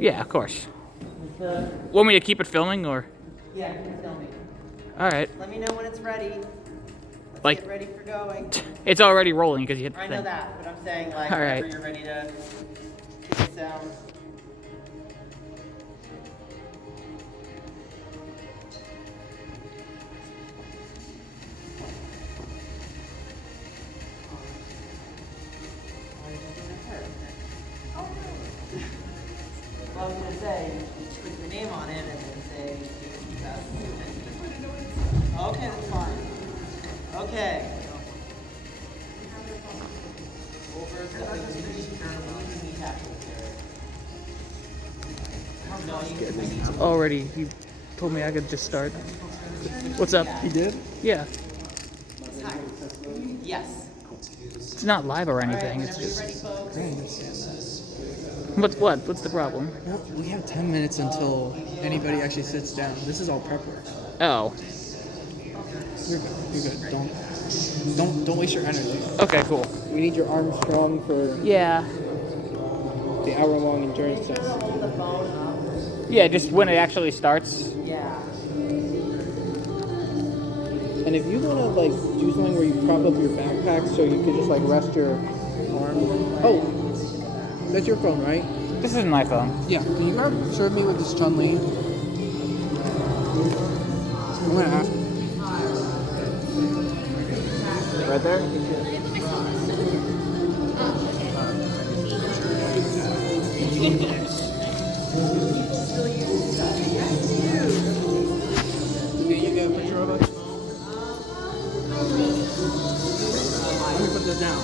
Yeah, of course. Want me to keep it filming or? Yeah, keep filming. All right. Let me know when it's ready. Let's get ready for going. It's already rolling because you hit the I thing. know that, but I'm saying like All whenever right. you're ready to do the sound. Well, I was going to say, put your name on it and then say, okay, that's fine. Okay. Already, he told me I could just start. What's up? He did? Yeah. Hi. Yes. It's not live or anything. It's just. What's the problem? Well, we have 10 minutes until anybody actually sits down. This is all prep work. Oh. You're good. You're good. Don't waste your energy. Okay, cool. We need your arms strong for Yeah. the hour-long endurance test. Hold the phone up. Yeah, just when it actually starts. Yeah. And if you want to like do something where you prop up your backpack so you can just like rest your arm. Oh, that's your phone, right? This is my phone. Yeah. Can you serve me with this Chun-Li? I'm gonna ask. Right there? Can you get a picture of us? Let me put this down.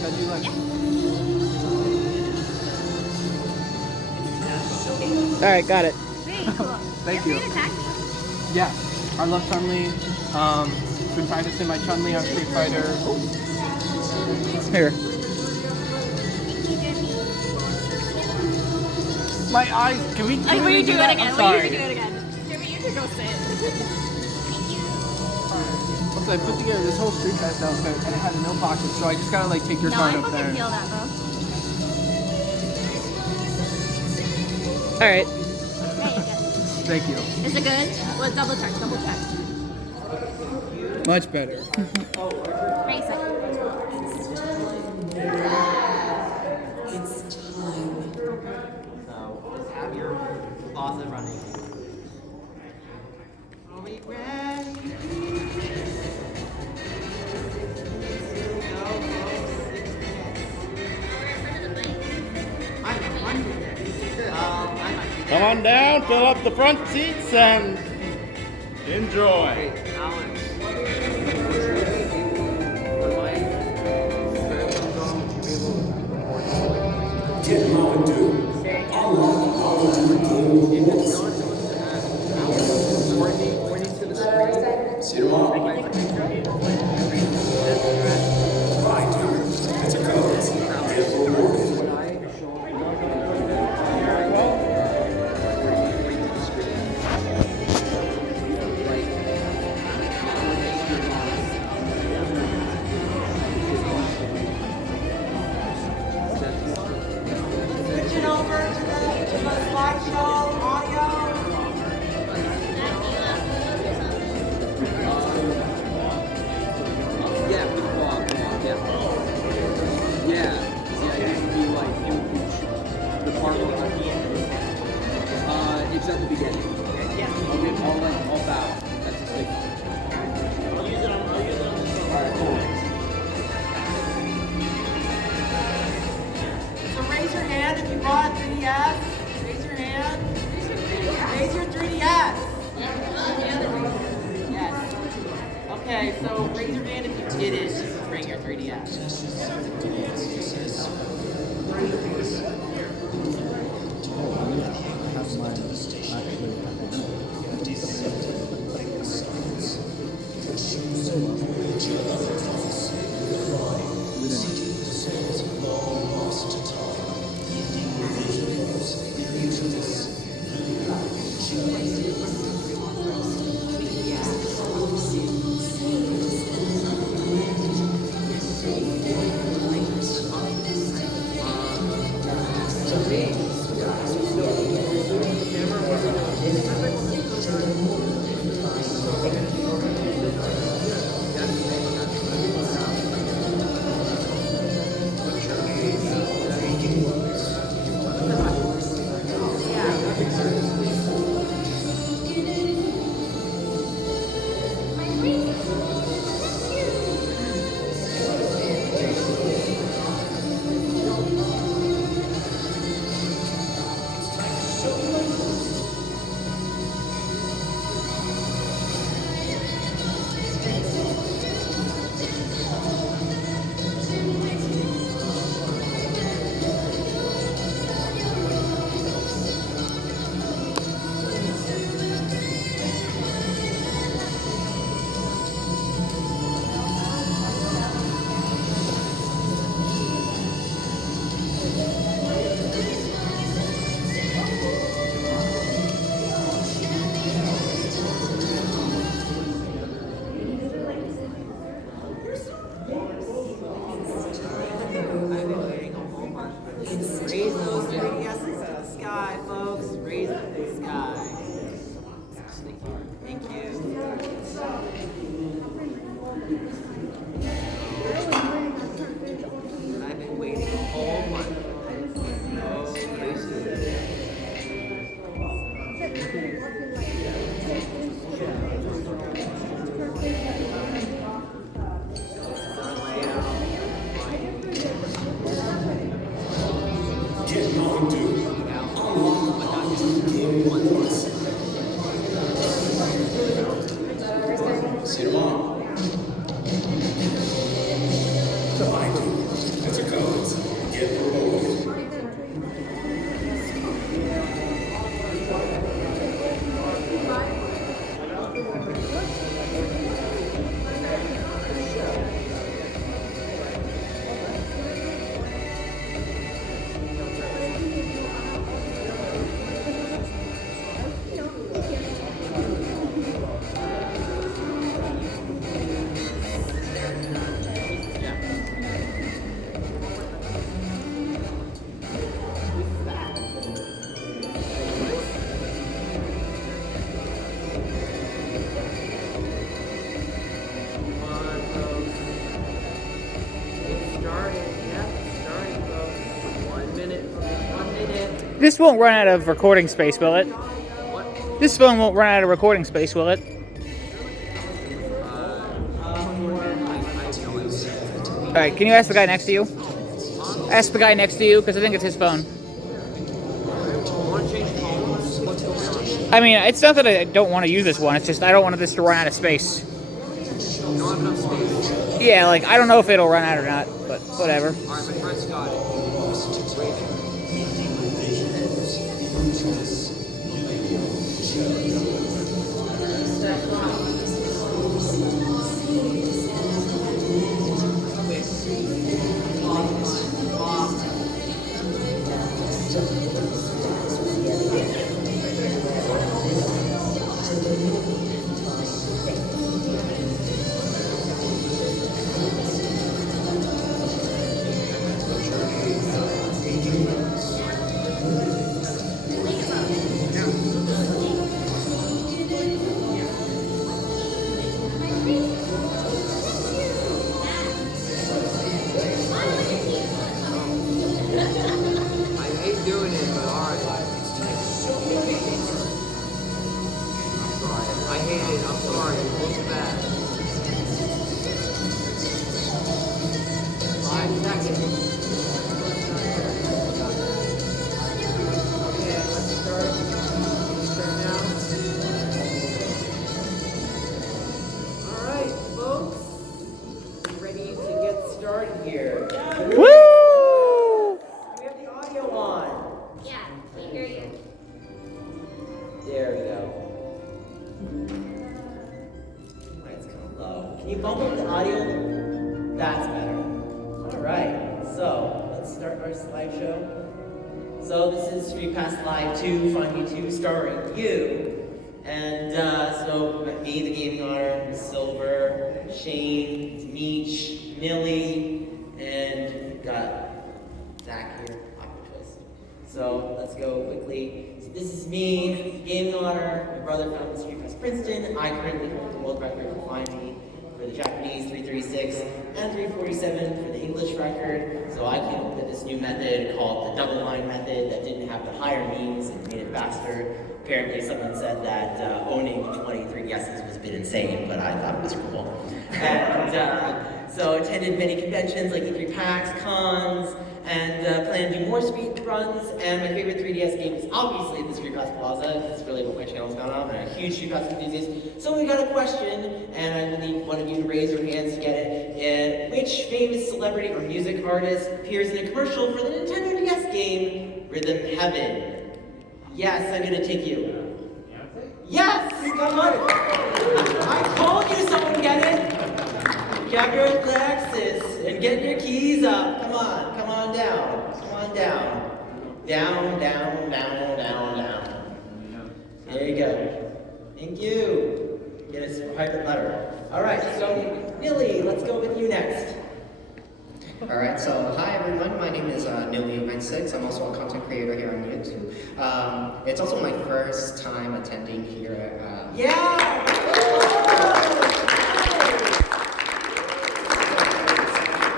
How'd you like? All right, got it. Thank you. Yeah, I love Chun-Li. Been practicing my Chun-Li on Street Fighter. Here. My eyes. Can we? Like, will you do it again? I'm Will sorry. you do it again? Jimmy, you can go sit. Also, I put together this whole Streetpass outfit and it had no pockets, so I just gotta like take your No, card I up fucking there. feel that, bro. All right. Yeah, you're good. Thank you. Is it good? Well, double check, double check. Much better. Basic. It's time. So just have your faucet running. Are we ready? Go, folks. 6 minutes. Come on down, fill up the front seats, and enjoy. Switching over to the slideshow audio. It's at the beginning. I'll bow. That's a signal. Alright, cool. So raise your hand if you bought a 3DS. Raise your hand. Raise your 3DS. Yes. Okay, so raise your hand if you didn't bring your 3DS. Raise those 3Ds into the sky, folks. Raise them to the sky. Thank you. I've been waiting a whole month. Oh, See you tomorrow. That's a code. Get promoted. This won't run out of recording space, will it? This phone won't run out of recording space, will it? Alright, can you ask the guy next to you? Ask the guy next to you, because I think it's his phone. I mean, it's not that I don't want to use this one, it's just I don't want this to run out of space. You don't have enough space. Yeah, like, I don't know if it'll run out or not, but whatever. Alright, my friend's got it. There we go. It's kind of low. Can you bump up the audio? That's better. Alright, so let's start our slideshow. So this is Streetpass Live 2, Funky 2, starring you. And so me, the gaming honor, Silver, Shane, Meech, Millie, and we've got Zach here, Aqua Twist. So let's go quickly. So this is me, Game Noir. My brother found the Streetpass Princeton. I currently hold the world record for finding for the Japanese 336 and 347 for the English record. So I came up with this new method called the double line method that didn't have the higher means and made it faster. Apparently someone said that owning 23 guesses was a bit insane, but I thought it was cool. And so attended many conventions like E3 PAX, cons, and plan to do more speed runs. And my favorite 3DS game is obviously the Streetpass Plaza. That's really what my channel's gone on. I'm a huge Streetpass enthusiast. So we got a question, and I need one of you to raise your hands to get it. And which famous celebrity or music artist appears in a commercial for the Nintendo DS game Rhythm Heaven? Yes, I'm gonna take you. Yes! Come on! I told you someone would get it! Grab your Lexus and get your keys up. Come on down. Come on down. Down, down, down, down, down. There you go. Thank you. Get a private letter. Alright, so Nilly, let's go with you next. Alright, so hi everyone, my name is Nilly96. I'm also a content creator here on YouTube. It's also my first time attending here. Yeah!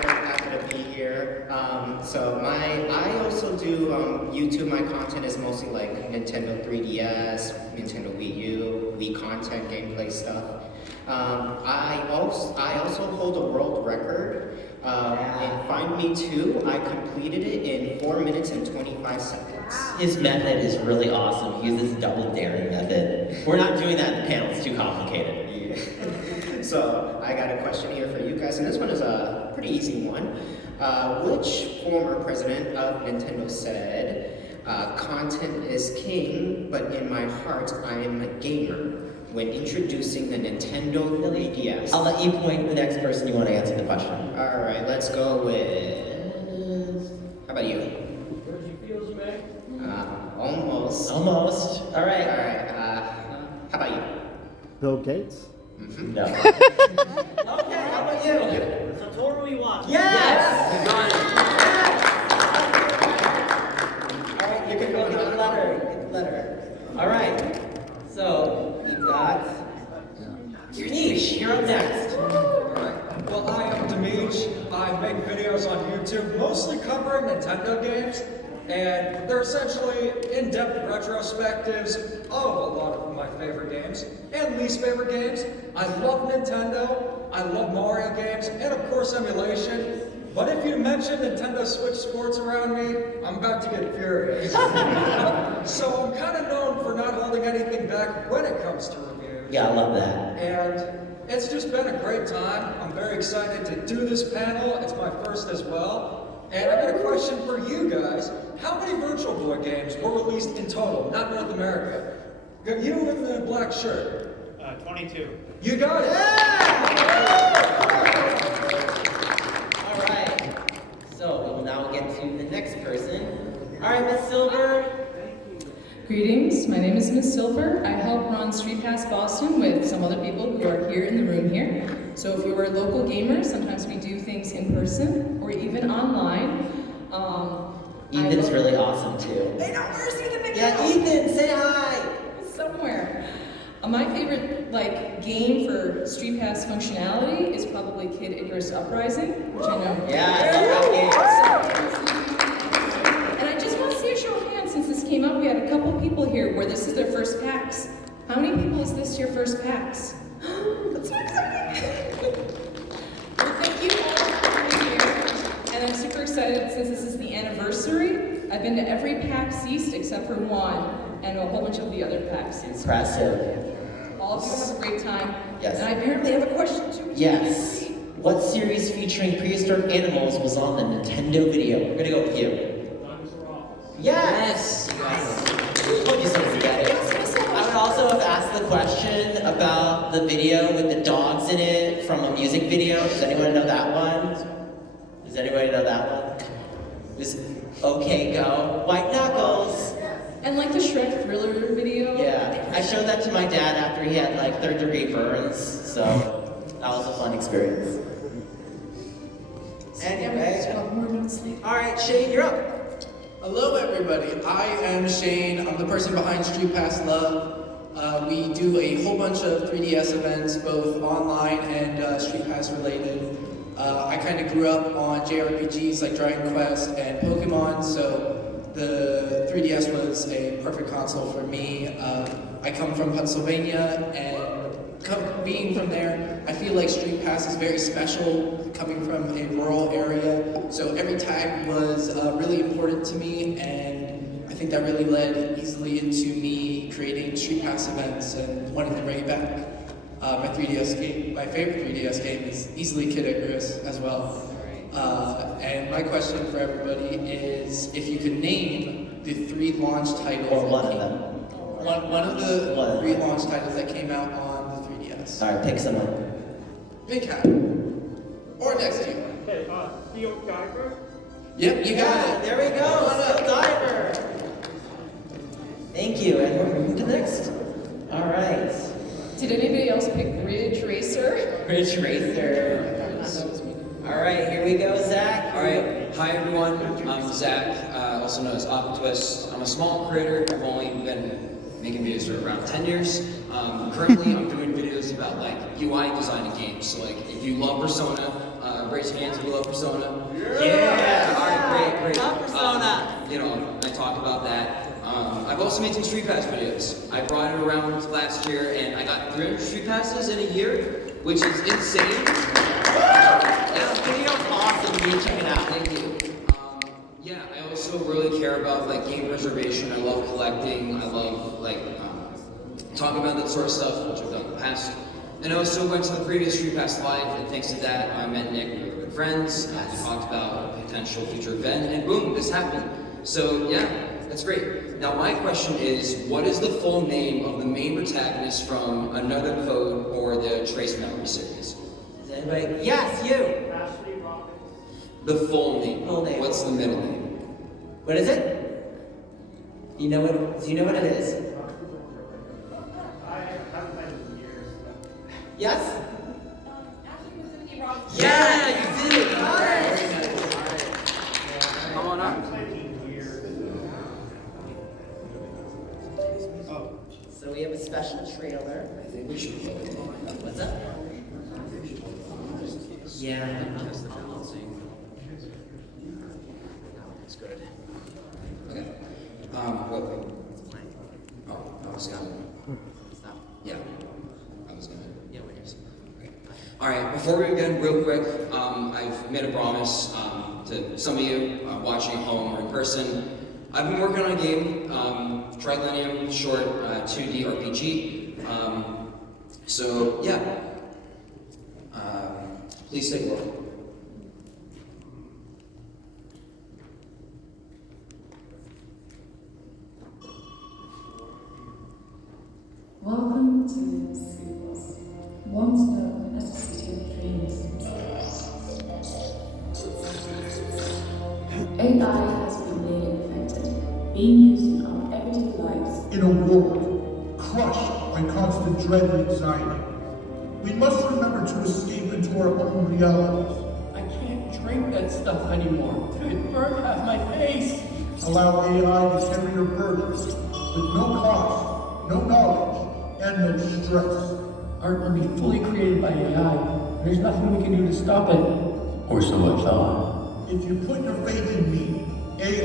Happy to be here. I also do YouTube. My content is mostly like Nintendo 3DS, Nintendo Wii U, Wii content, gameplay stuff. I also hold a world record. In Find Me 2, I completed it in 4 minutes and 25 seconds. His method is really awesome. He uses double daring method. We're not doing that in the panel, it's too complicated. So, I got a question here for you guys, and this one is a pretty easy one. Which former president of Nintendo said, content is king, but in my heart I am a gamer, when introducing the Nintendo 3DS? I'll let you point the next person you want to answer the question. Alright, let's go with... How about you? Almost. Almost. Alright. Alright, how about you? Bill Gates? Mm-hmm. No. Okay, how about you? Satoru Iwata. Yes! Alright, you can go get the letter. Get the letter. Alright. So, you've got Niche, you're up next. Well, hi, I'm Demeech. I make videos on YouTube, mostly covering Nintendo games, and they're essentially in-depth retrospectives of a lot of my favorite games and least favorite games. I love Nintendo, I love Mario games, and of course emulation. But if you mention Nintendo Switch Sports around me, I'm about to get furious. So I'm kind of known for not holding anything back when it comes to reviews. Yeah, I love that. And it's just been a great time. I'm very excited to do this panel. It's my first as well. And I got a question for you guys. How many Virtual Boy games were released in total, not North America? You in the black shirt. 22. You got it! All right. So we will now get to the next person. All right, Miss Silver. Greetings, my name is Miss Silver. I help run Streetpass Boston with some other people who are here in the room here. So if you are local gamers, sometimes we do things in person or even online. Ethan's really awesome too. I know, where's Ethan again? Yeah, Ethan, say hi. He's somewhere. My favorite game for Streetpass functionality is probably Kid Icarus Uprising, which I know. Yeah, I love that game. And I just want to see a show of hands since this came up. We had a couple people here where this is their first PAX. How many people is this your first PAX? That's so exciting! Well, thank you all for being here. And I'm super excited since this is the anniversary. I've been to every PAX East except for one, and a whole bunch of the other PAX East. Impressive. All of you have a great time. Yes. And I apparently have a question too. Yes. What series featuring prehistoric animals was on the Nintendo video? We're gonna go with you. Yes! I told you someone would get it. I would also have asked the question about the video with the dogs in it from a music video. Does anyone know that one? Does anybody know that one? Just OK Go. White Knuckles. And like the Shrek Thriller video. Yeah, I showed that to my dad after he had like 3rd-degree burns, so that was a fun experience. Anyway, all right, Shane, you're up. Hello everybody, I am Shane. I'm the person behind Streetpass Love. We do a whole bunch of 3DS events, both online and Streetpass related. I kind of grew up on JRPGs like Dragon Quest and Pokemon, so the 3DS was a perfect console for me. I come from Pennsylvania, and being from there, I feel like Streetpass is very special, coming from a rural area. So every tag was really important to me, and I think that really led easily into me creating Streetpass events and wanting to bring it back. My 3DS game, my favorite 3DS game is easily Kid Icarus as well. And my question for everybody is, if you could name the 3 launch titles, Or one of them. One of the 3 launch titles that came out on the 3DS. All right, pick someone. Pick hat. Or next to you. Okay, Steel Diver. Yep, you got it. There we go. Steel Diver. Thank you. And who to next? All right. Did anybody else pick Ridge Racer? Ridge Racer. All right, here we go, Zach. All right, hi everyone. I'm Zach, also known as Optwist. I'm a small creator. I've only been making videos for around 10 years. Currently, I'm doing videos about like UI design in games. So like, if you love Persona, raise your hands if you love Persona. Yeah. All right, great. Love Persona. I talk about that. I've also made some Streetpass videos. I brought it around last year, and I got 300 Streetpasses in a year, which is insane. This video's awesome. You check it out. Thank you. Yeah, I also really care about like game preservation. I love collecting. I love talking about that sort of stuff, which I've done in the past. And I also went to the previous Streetpass Live, and thanks to that, I met Nick. We were good friends. We talked about a potential future event, and boom, this happened. So yeah, that's great. Now my question is, what is the full name of the main protagonist from Another Code or the Trace Memory series? Is anybody? Yes, you. The full name. Full name. What's the middle name? What is it? Do you know what it is? Yes? Yeah, you did it! Alright. Come on up. So we have a special trailer. I think we should look at mine. What's up? Yeah. Test the balancing. That's good. Okay. Wait. Oh, I was gonna. Stop. Yeah. I was gonna. Yeah, when you're. Okay. All right. Before we begin, real quick, I've made a promise to some of you watching at home or in person. I've been working on a game, Trilineum short 2D RPG. So yeah. Please take a look. Welcome to Streetpass, once known as the City of Dreams. AI has been made infected, being used in our everyday lives. In a world crushed by constant dread and anxiety, we must remember to escape into our own realities. I can't drink that stuff anymore. It burned half my face. Allow AI to carry your burdens with no cost, no knowledge, and no stress. Art will be fully created by AI. There's nothing we can do to stop it. Or so I thought. If you put your faith in me, AI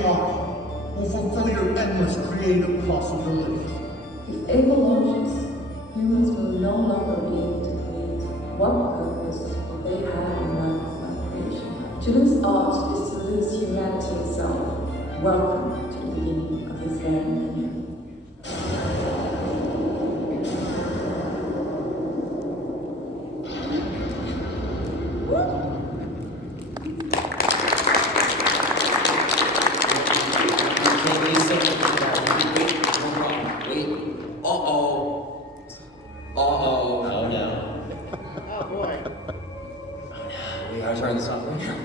will fulfill your endless creative possibilities. If AI launches, humans will no longer be able to create. What purpose will they have in life but creation? To lose art is to lose humanity itself. Welcome to the beginning of this very millennium. Oh no. Oh boy. We gotta turn this off right now.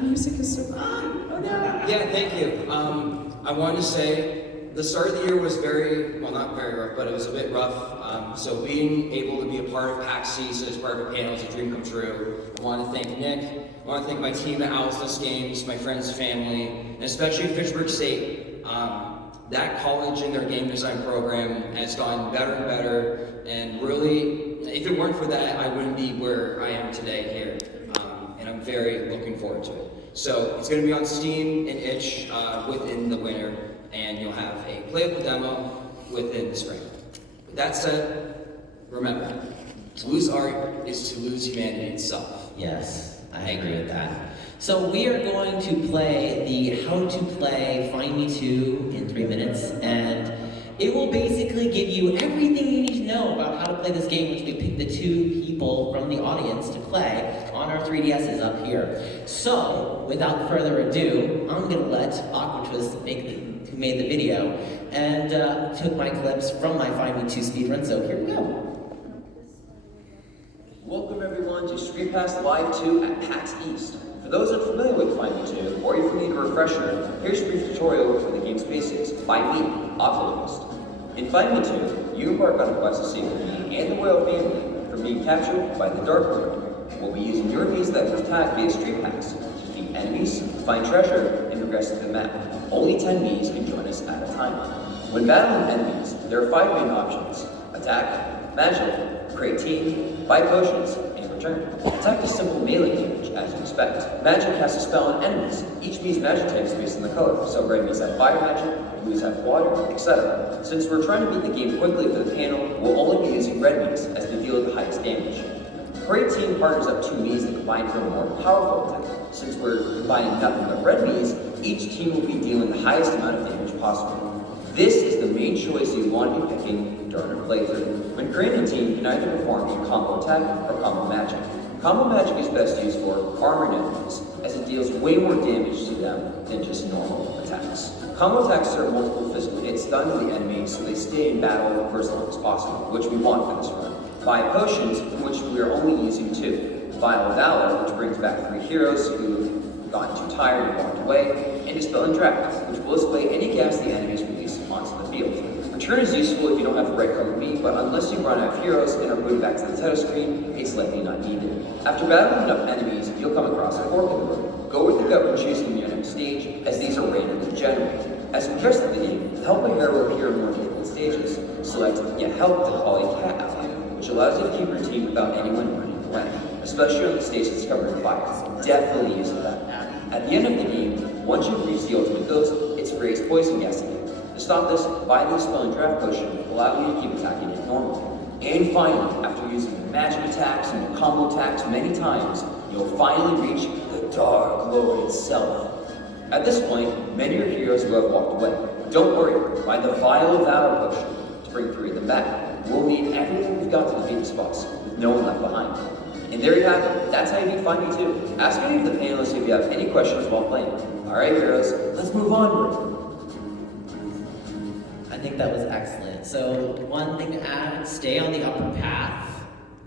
Music is so cool. Oh no. Yeah, thank you. I wanted to say the start of the year was not very rough, but it was a bit rough. So being able to be a part of PAX East as part of a panel is a dream come true. I want to thank Nick. I want to thank my team at Owlsless Games, my friends, family, and especially Fitchburg State. That college and their game design program has gotten better and better, and really, if it weren't for that, I wouldn't be where I am today here, and I'm very looking forward to it. So it's going to be on Steam and itch within the winter, and you'll have a playable demo within the spring. With that said, remember, to lose art is to lose humanity itself. Yes, I agree with that. So we are going to play the How to Play Find Me 2 in 3 minutes, and it will basically give you everything you need to know about how to play this game, which we picked the 2 people from the audience to play on our 3DSs up here. So, without further ado, I'm going to let Aquatwist who made the video, and took my clips from my Find Me 2 speedrun, so here we go. Welcome everyone to Streetpass Live 2 at PAX East. For those unfamiliar with Find Me 2, or if you need a refresher, here's a brief tutorial for the game's basics by me, Optimist. In Find Me 2, you embark on a quest to save me and the royal family from being captured by the Dark Lord. We'll be using your bees that we've tagged via Streetpass to defeat enemies, find treasure, and progress through the map. Only 10 bees can join us at a time. When battling enemies, there are 5 main options: attack, magic, create team, buy potions, and return. Attack is simple melee damage, as you expect. Magic has a spell on enemies. Each bee's magic type is based on the color, so red bees have fire magic, blues have water, etc. Since we're trying to beat the game quickly for the panel, we'll only be using red bees, as they deal the highest damage. Create team partners up 2 bees that combine for a more powerful attack. Since we're combining nothing but red bees, each team will be dealing the highest amount of damage possible. This is the main choice you want to be picking during your playthrough. When creating a team, you can either perform a combo attack or combo magic. Combo magic is best used for armored enemies, as it deals way more damage to them than just normal attacks. Combo attacks serve multiple physical hits done to the enemy so they stay in battle for as long as possible, which we want for this run. Buy potions, in which we are only using 2. Vial of Valor, which brings back 3 heroes who gotten too tired and walked away, and Dispel and Draft, which blows away any gas the enemies release onto the field. Return is useful if you don't have the right color bee, but unless you run out of heroes and are booted back to the title screen, it's likely not needed. After battling enough enemies, you'll come across a fork in the road. Go with your gut when choosing your next stage, as these are randomly generated. As we progress through the game, the help hero will appear in more difficult stages. Select Get Help to call a cat ally, which allows you to keep your team without anyone running away, especially on the stages covered in fire. Definitely use that. At the end of the game, once you've reached the ultimate ghost, it's raised poison gas again. To stop this, buy the Spell and Draft potion, allowing you to keep attacking it normally. And finally, after using your magic attacks and your combo attacks many times, you'll finally reach the Dark Lord itself. At this point, many of your heroes will have walked away. Don't worry, buy the Vial of Valor potion to bring 3 of them back. We'll need everything we've got to defeat the spots, with no one left behind. And there you have it. That's how you beat Find Me 2. Ask any of the panelists if you have any questions while playing. Alright heroes, let's move onward. I think that was excellent. So one thing to add, stay on the upper path,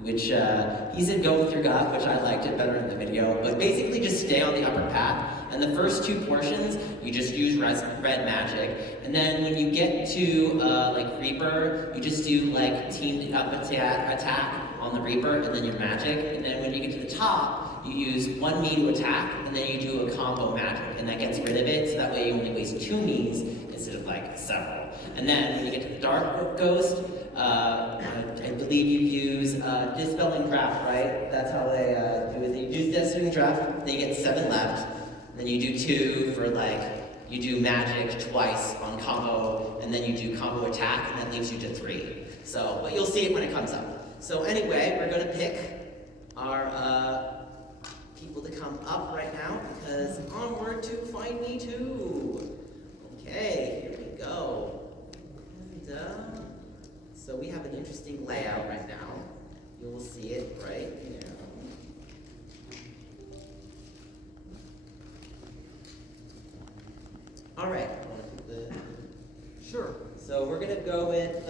which he said go with your gut, which I liked it better in the video, but basically just stay on the upper path. And the first 2 portions, you just use red magic. And then when you get to like Reaper, you just do like teamed up attack on the Reaper and then your magic. And then when you get to the top, you use 1 me to attack, and then you do a combo magic, and that gets rid of it, so that way you only waste 2 me's instead of like several. And then when you get to the Dark Ghost, I believe you use Dispel and Draft, right? That's how they do it. You do Dispel and Draft, then you get 7 left. Then you do 2 for like, you do magic twice on combo, and then you do combo attack, and that leaves you to 3. So, but you'll see it when it comes up. So anyway, we're gonna pick our people to come up right now, because onward to Find Me 2. Okay, here we go. And, so we have an interesting layout right now. You'll see it right here. All right. Sure. So we're gonna go with.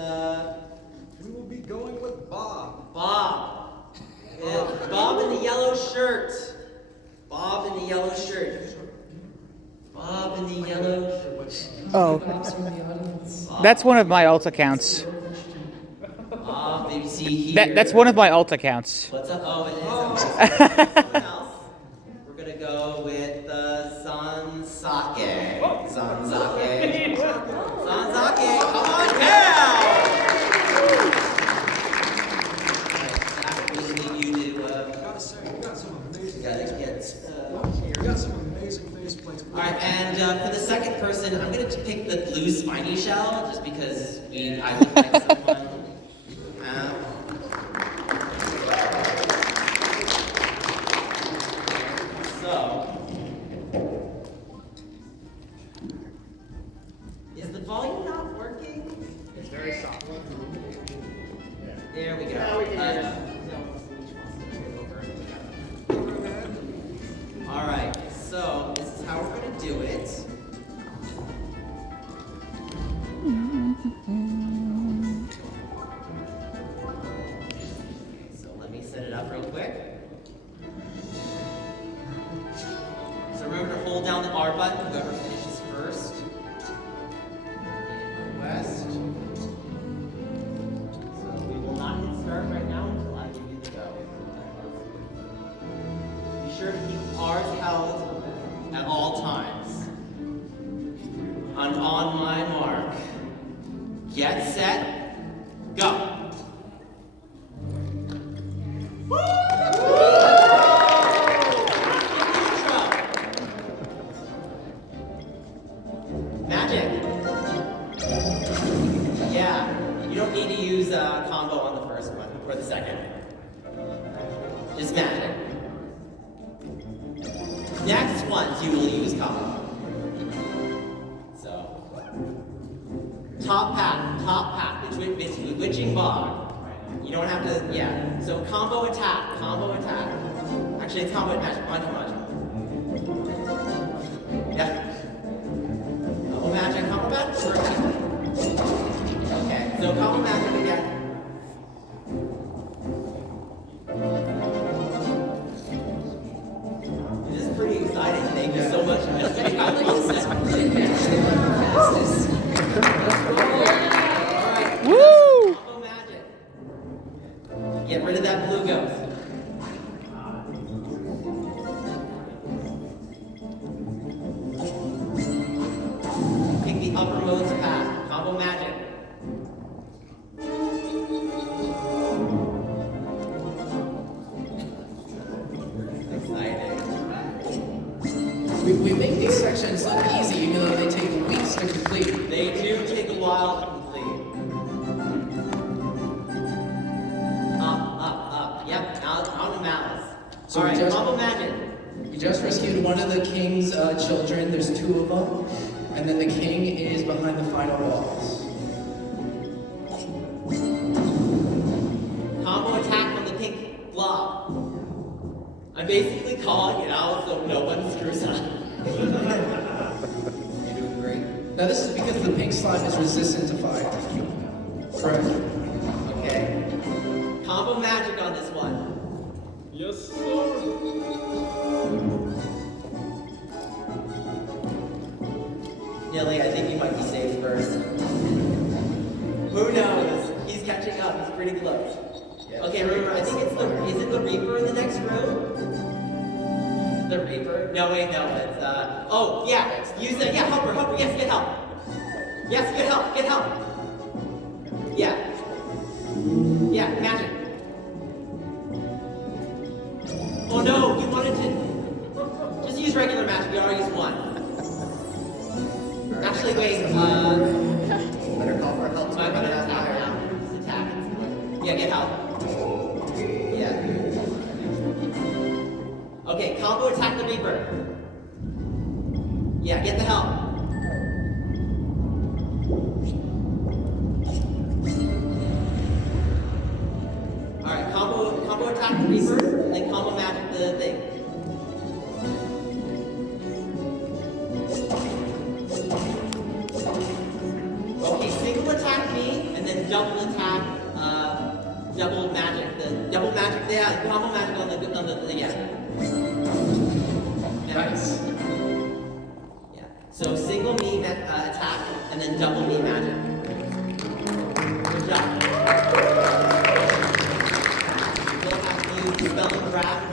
We will be going with Bob. Bob. Yeah, Bob in the yellow shirt. Bob in the yellow shirt. Bob in the yellow shirt. Oh. That's one of my alt accounts. Baby C here. That's one of my alt accounts. What's up? Oh, it is. Someone else. We're gonna go with Sansake. Sansake. Sansake. Come on down. Alright, and for the second person, I'm going to pick the blue spiny shell, just because I would like someone. So, is the volume not working? It's very soft. There we go. Alright, so this is how we're going to do it. So let me set it up real quick. So remember to hold down the R button, whoever finishes first. In West. So we will not hit start right now until I give you the go. Be sure to keep R's held at all times. And on my mark, get set, go. Magic. Yeah, you don't need to use a combo on the first one or the second. Just magic. Next ones you will use combo. So, top path, witching bog. You don't have to, yeah. So combo attack. Actually, it's combo magic. Magic. Yeah. Combo magic. Sure. Okay, so combo magic again. This is pretty exciting. Thank you so much. Woo! Combo magic. Get rid of that blue ghost. Pick the uppermost path. Combo magic. Exciting. We make these sections look easy, even though they take weeks to complete. They do take a while to complete. Up. Yep, now on the malice. So all right, we just- combo magic. We just rescued one of the king's children. There's 2 of them. And then the king is behind the final walls. Combo attack on the pink blob. I'm basically calling it out so no one screws up. You're doing great. Now this is because the pink slime is resistant to fire. Correct. Okay. Combo magic on this one. Yes, sir. Nilly, I think you might be safe first. Who knows? He's catching up. He's pretty close. Okay, remember, I think is it the Reaper in the next room? The Reaper? No, wait, no, it's, oh, yeah, use it, yeah, help her, yes, get help. Yes, get help. Yeah. Yeah, magic. Oh no, you wanted to, just use regular magic, we already used one. Actually, wait, Better call for help. I'm gonna attack now. Just attack. Yeah, get help. Yeah. Okay, combo attack the Reaper. Yeah, get the help. Alright, combo attack the Reaper, and then combo magic the thing. Okay, single attack me, and then double attack, double magic, combo magic on the yeah. Nice. Yeah, so single me, attack, and then double me magic. Good job. You'll have to use Dispel and Craft.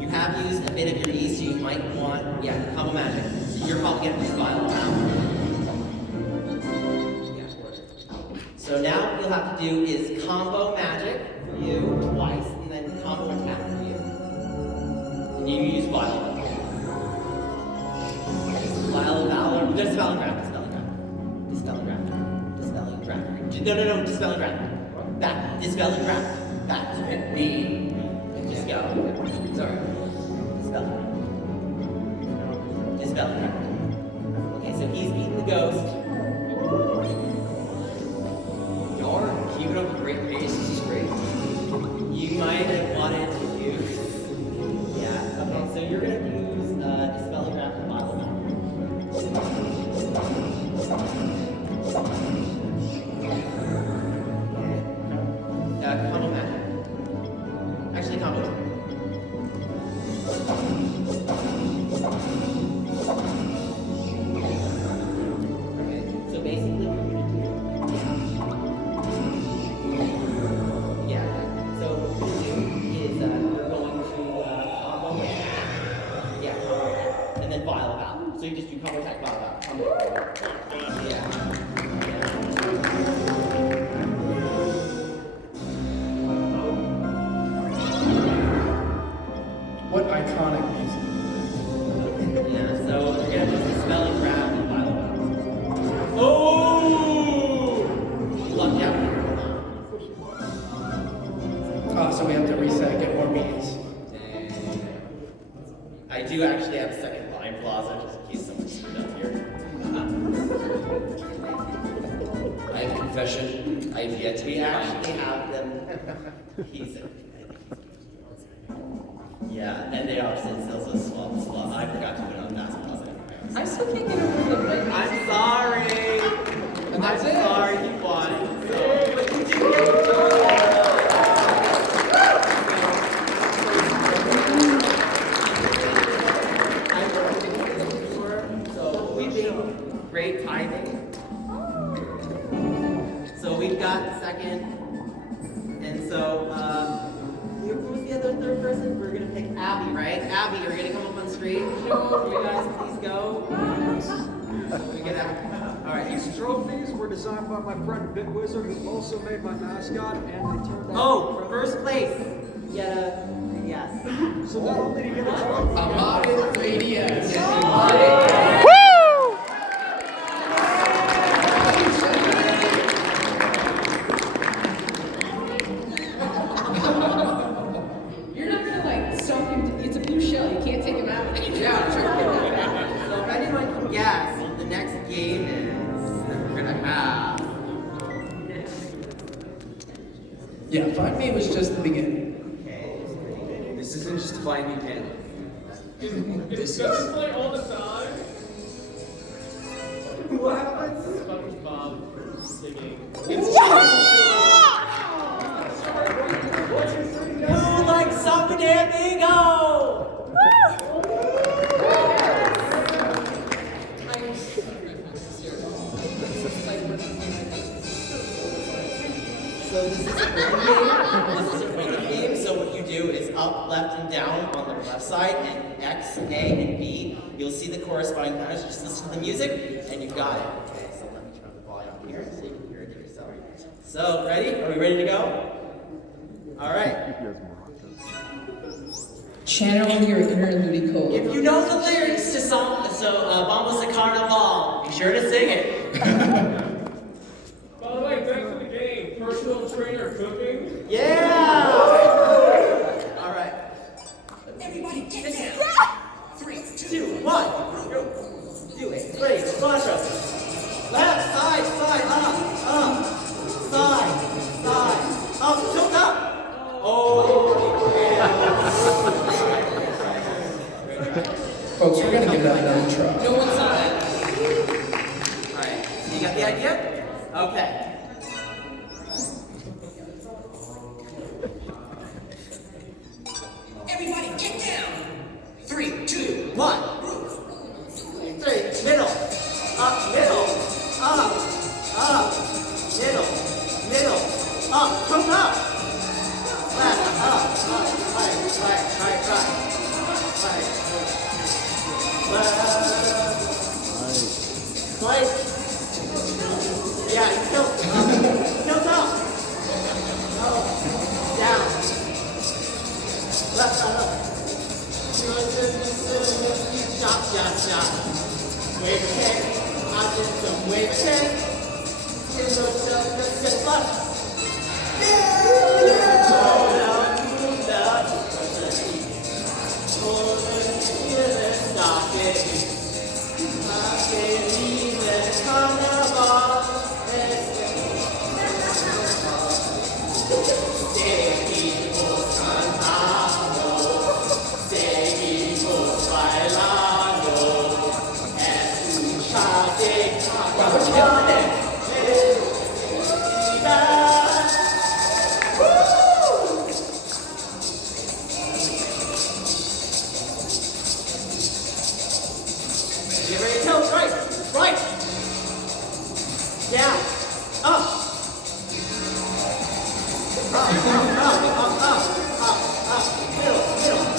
You have used a bit of your E, so you might want, combo magic. So you're probably going to use Violent Power. So now what you'll have to do is combo magic for you twice, and then combo attack for you. And you use Violent. Violent Valor. Dispel and Craft. Dispel and Craft. Dispel and Craft. Dispel and Craft. No. Dispel and Craft. Back. Dispel and Craft. Back. B. Just go. Sorry. Dispel. Dispel and Craft. Okay, so he's beating the ghost. Y'all are keeping up a great pace. This is great. You might have wanted to use. Yeah. Okay, so you're gonna use Dispel and Craft and Violent Valor. Combo magic. Actually, combo. Okay, so basically what you're gonna do, so what you're gonna do is you're going to combo attack. Combo attack. And then Vile Valve. So you just do combo attack, Vile Valve. Combo attack. What iconic music. So we're gonna just Dispel and Craft and Vile Valve. Oh! You lucked out here. Oh, so we have to reset, get more beats. I do actually have a second line plaza just in case someone screwed up here. I have a confession. I have yet to be We actually have them. He's it. Yeah, and they are still so small. I forgot to put on Fast Plaza. I still can't get over the button. I'm sorry. And that's I'm it. sorry you won. So, but you did get it. So we've been great timing. So we've got the second, and so who's the other third person? We're gonna pick Abby, right? Abby, are you gonna come up on stage? You guys, please go. So we get Abby. All right. These trophies were designed by my friend Bit Wizard, who also made my mascot, and they turned out. Oh, first place. Yes. So not only do you get a trophy. A modded 3DS. You're not gonna like stomp him. It's a blue shell. You can't take him out. So if anyone can guess what the next game is that we're gonna have. Yeah, Find Me was just the beginning. This isn't just a Find Me panel. This is play all the time. What happens? SpongeBob singing. Who likes Samba de Amigo? So this is a rhythm game. So what you do is up, left, and down on the left side, and X, A, and B. You'll see the corresponding patterns. Just listen to the music, and you've got it. Okay, so let me turn the volume up here so you can hear it yourself. So, ready? Are we ready to go? All right. Channel your inner Louis Cole. If you know the lyrics to Vamos a Carnaval, be sure to sing it. By the way, back to the game. Personal trainer cooking. Yeah! All right. Everybody get down. 3, 2, 1. Go. Do it. Raise. Quattro. Left, side, up. Side, up. Tilt up. Oh. Folks, we're gonna give that another try. No one saw that. All right. So you got the idea? Okay. Everybody get down. 3, 2, 1. 3. middle, up, middle, middle, up, come up. Left, up, right, right, right, right. Right, left, right. Yeah, tilt up, tilt up. No, down. Left, up. Shot, shot, shot. Wave kick, option, some wave kick. Here's the step left. Get ready to tilt, right, right, down, up, middle, tilt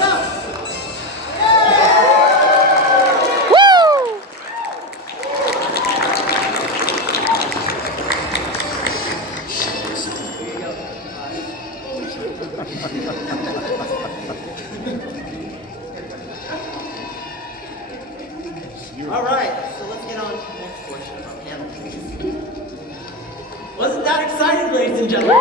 up. All right, so let's get on to the next portion of our panel. Wasn't that exciting, ladies and gentlemen?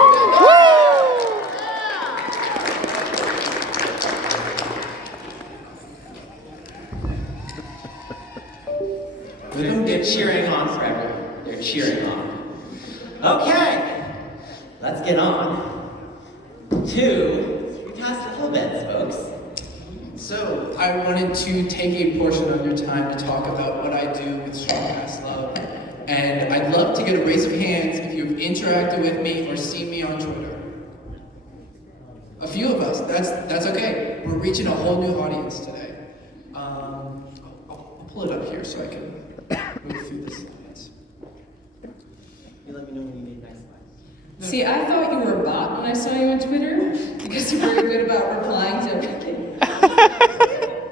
They're cheering on forever. They're cheering on. Okay, let's get on to Streetpass Little Bits, folks. So, I wanted to take a portion of your time to talk about what I do with Streetpass Love. And I'd love to get a raise of hands if you've interacted with me or seen me on Twitter. A few of us, that's okay. We're reaching a whole new audience today. I'll pull it up here so I can move through the slides. You let me know when you need the next slide. See, I thought you were a bot when I saw you on Twitter because you're very good about replying to everything.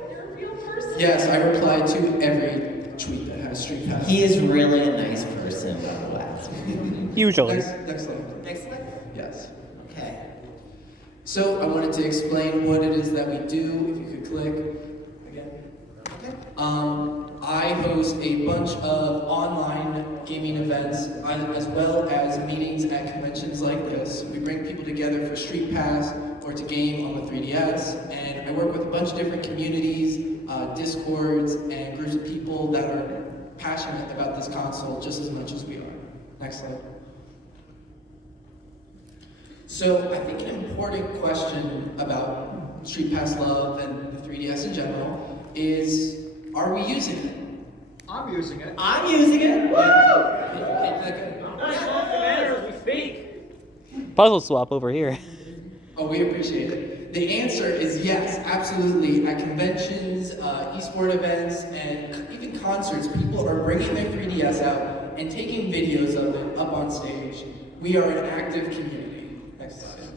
You're a real person. Yes, I reply to every tweet that has Streetpass. He is really a nice person, by the way. Usually. Next slide. Next slide? Yes. Okay. So I wanted to explain what it is that we do. If you could click again. Okay. I host a bunch of online gaming events as well as meetings at conventions like this. We bring people together for Streetpass or to game on the 3DS, and I work with a bunch of different communities, Discords, and groups of people that are passionate about this console just as much as we are. Next slide. So I think an important question about Streetpass Love and the 3DS in general is, are we using it? I'm using it. I'm using it. Woo! As we speak. Puzzle swap over here. Oh, we appreciate it. The answer is yes, absolutely. At conventions, esport events, and even concerts, people are bringing their 3DS out and taking videos of it up on stage. We are an active community. Next slide.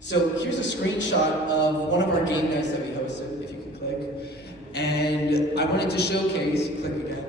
So here's a screenshot of one of our game nights that we hosted, if you can click. And I wanted to showcase, click again,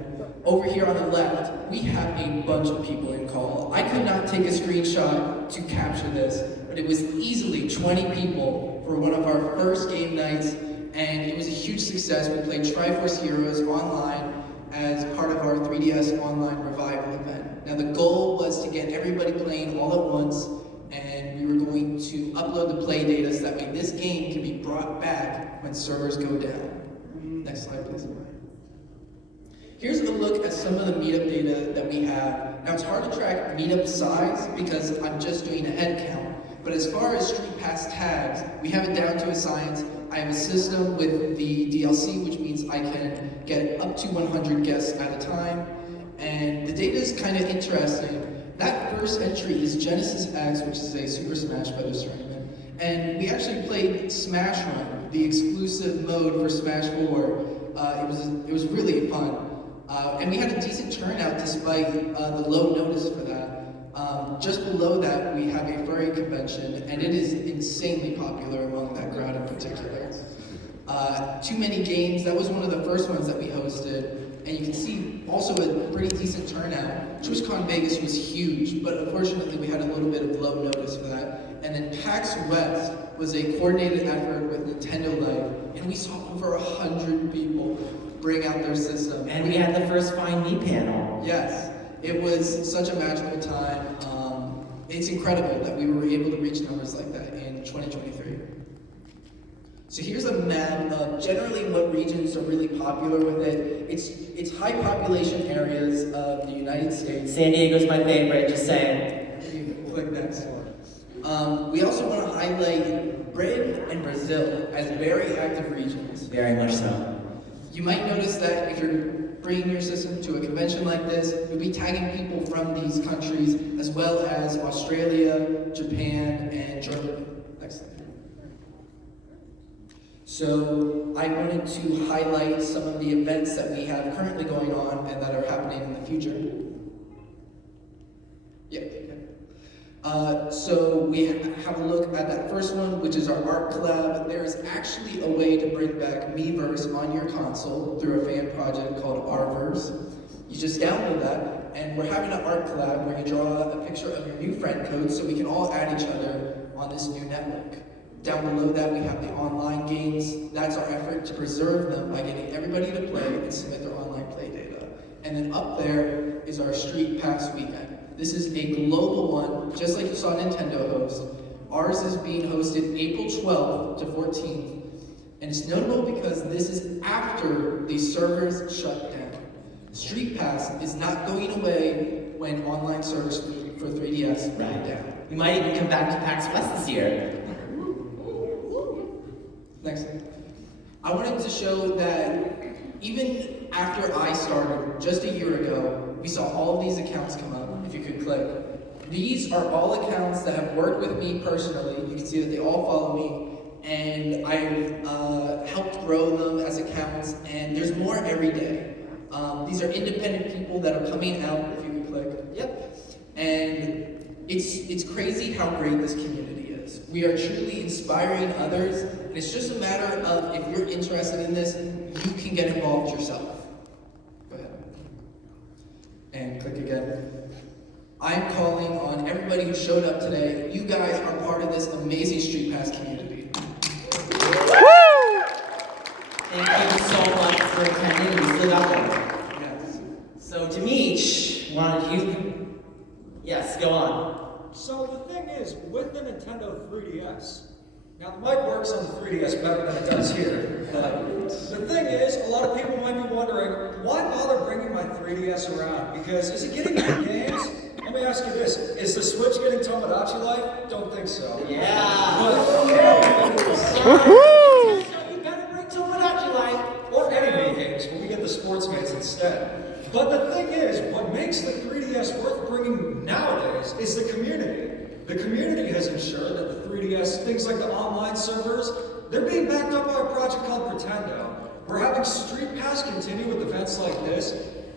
over here on the left, we have a bunch of people in call. I could not take a screenshot to capture this, but it was easily 20 people for one of our first game nights, and it was a huge success. We played Triforce Heroes online as part of our 3DS Online Revival event. Now the goal was to get everybody playing all at once, and we were going to upload the play data so that way this game can be brought back when servers go down. Next slide, please. Here's a look at some of the meetup data that we have. Now it's hard to track meetup size because I'm just doing a head count. But as far as Streetpass tags, we have it down to a science. I have a system with the DLC, which means I can get up to 100 guests at a time. And the data is kind of interesting. That first entry is Genesis X, which is a Super Smash Bros. Tournament. And we actually played Smash Run, the exclusive mode for Smash 4. It was really fun. And we had a decent turnout despite the low notice for that. Just below that, we have a furry convention, and it is insanely popular among that crowd in particular. Too Many Games, that was one of the first ones that we hosted, and you can see also a pretty decent turnout. TwitchCon Vegas was huge, but unfortunately we had a little bit of low notice for that. And then PAX West was a coordinated effort with Nintendo Life, and we saw over 100 people bring out their system. And we had the first Find Me panel. Yes, it was such a magical time. It's incredible that we were able to reach numbers like that in 2023. So here's a map of generally what regions are really popular with it. It's high population areas of the United States. San Diego's my favorite, just saying. Click next. We also want to highlight Britain and Brazil as very active regions. Very much so. You might notice that if you're bringing your system to a convention like this, you'll be tagging people from these countries as well as Australia, Japan, and Germany. Next slide. So I wanted to highlight some of the events that we have currently going on and that are happening in the future. So we have a look at that first one, which is our art collab. There is actually a way to bring back Miiverse on your console through a fan project called Arverse. You just download that, and we're having an art collab where you draw a picture of your new friend code so we can all add each other on this new network. Down below that, we have the online games. That's our effort to preserve them by getting everybody to play and submit their online play data. And then up there is our Streetpass weekend. This is a global one, just like you saw Nintendo host. Ours is being hosted April 12th to 14th. And it's notable because this is after the servers shut down. Streetpass is not going away when online servers for 3DS went down. We might even come back to PAX West this year. Next. I wanted to show that even after I started, just a year ago, we saw all of these accounts come up, if you could click. These are all accounts that have worked with me personally. You can see that they all follow me, and I've helped grow them as accounts, and there's more every day. These are independent people that are coming out, if you could click. Yep. And it's crazy how great this community is. We are truly inspiring others, and it's just a matter of if you're interested in this, you can get involved yourself. Go ahead. And click again. I'm calling on everybody who showed up today. You guys are part of this amazing Streetpass community. Thank you so much for attending. You still got one. Yes. So, Dimitri, wanted you? Yes, go on. So the thing is, with the Nintendo 3DS, now the mic works on the 3DS better than it does here. The thing is, a lot of people might be wondering, why bother bringing my 3DS around? Because is it getting new games? Let me ask you this, is the Switch getting Tomodachi Life? Don't think so. Yeah. Woohoo! You better bring Tomodachi Life. Or any Mii games, when we get the Sportsmates instead. But the thing is, what makes the 3DS worth bringing nowadays is the community. The community has ensured that the 3DS, things like the online servers, they're being backed up by a project called Pretendo. We're having Streetpass continue with events like this.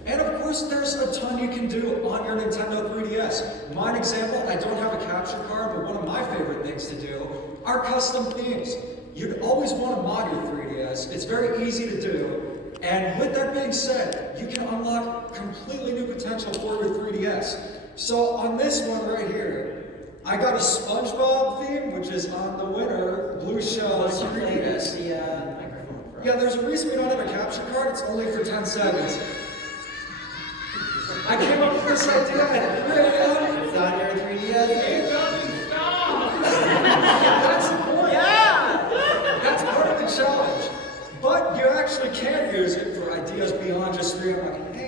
And of course, there's a ton you can do on your Nintendo 3DS. Mine example, I don't have a capture card, but one of my favorite things to do are custom themes. You'd always want to mod your 3DS. It's very easy to do. And with that being said, you can unlock completely new potential for your 3DS. So on this one right here, I got a SpongeBob theme, which is on the winner, Blue Shell 3DS. Yeah, there's a reason we don't have a capture card. It's only for 10 seconds. I came up with this idea at 3 a.m. It's on your 3DS. It doesn't stop! That's the point. Yeah! That's part of the challenge. But you actually can use it for ideas beyond just 3 a.m. Like, hey,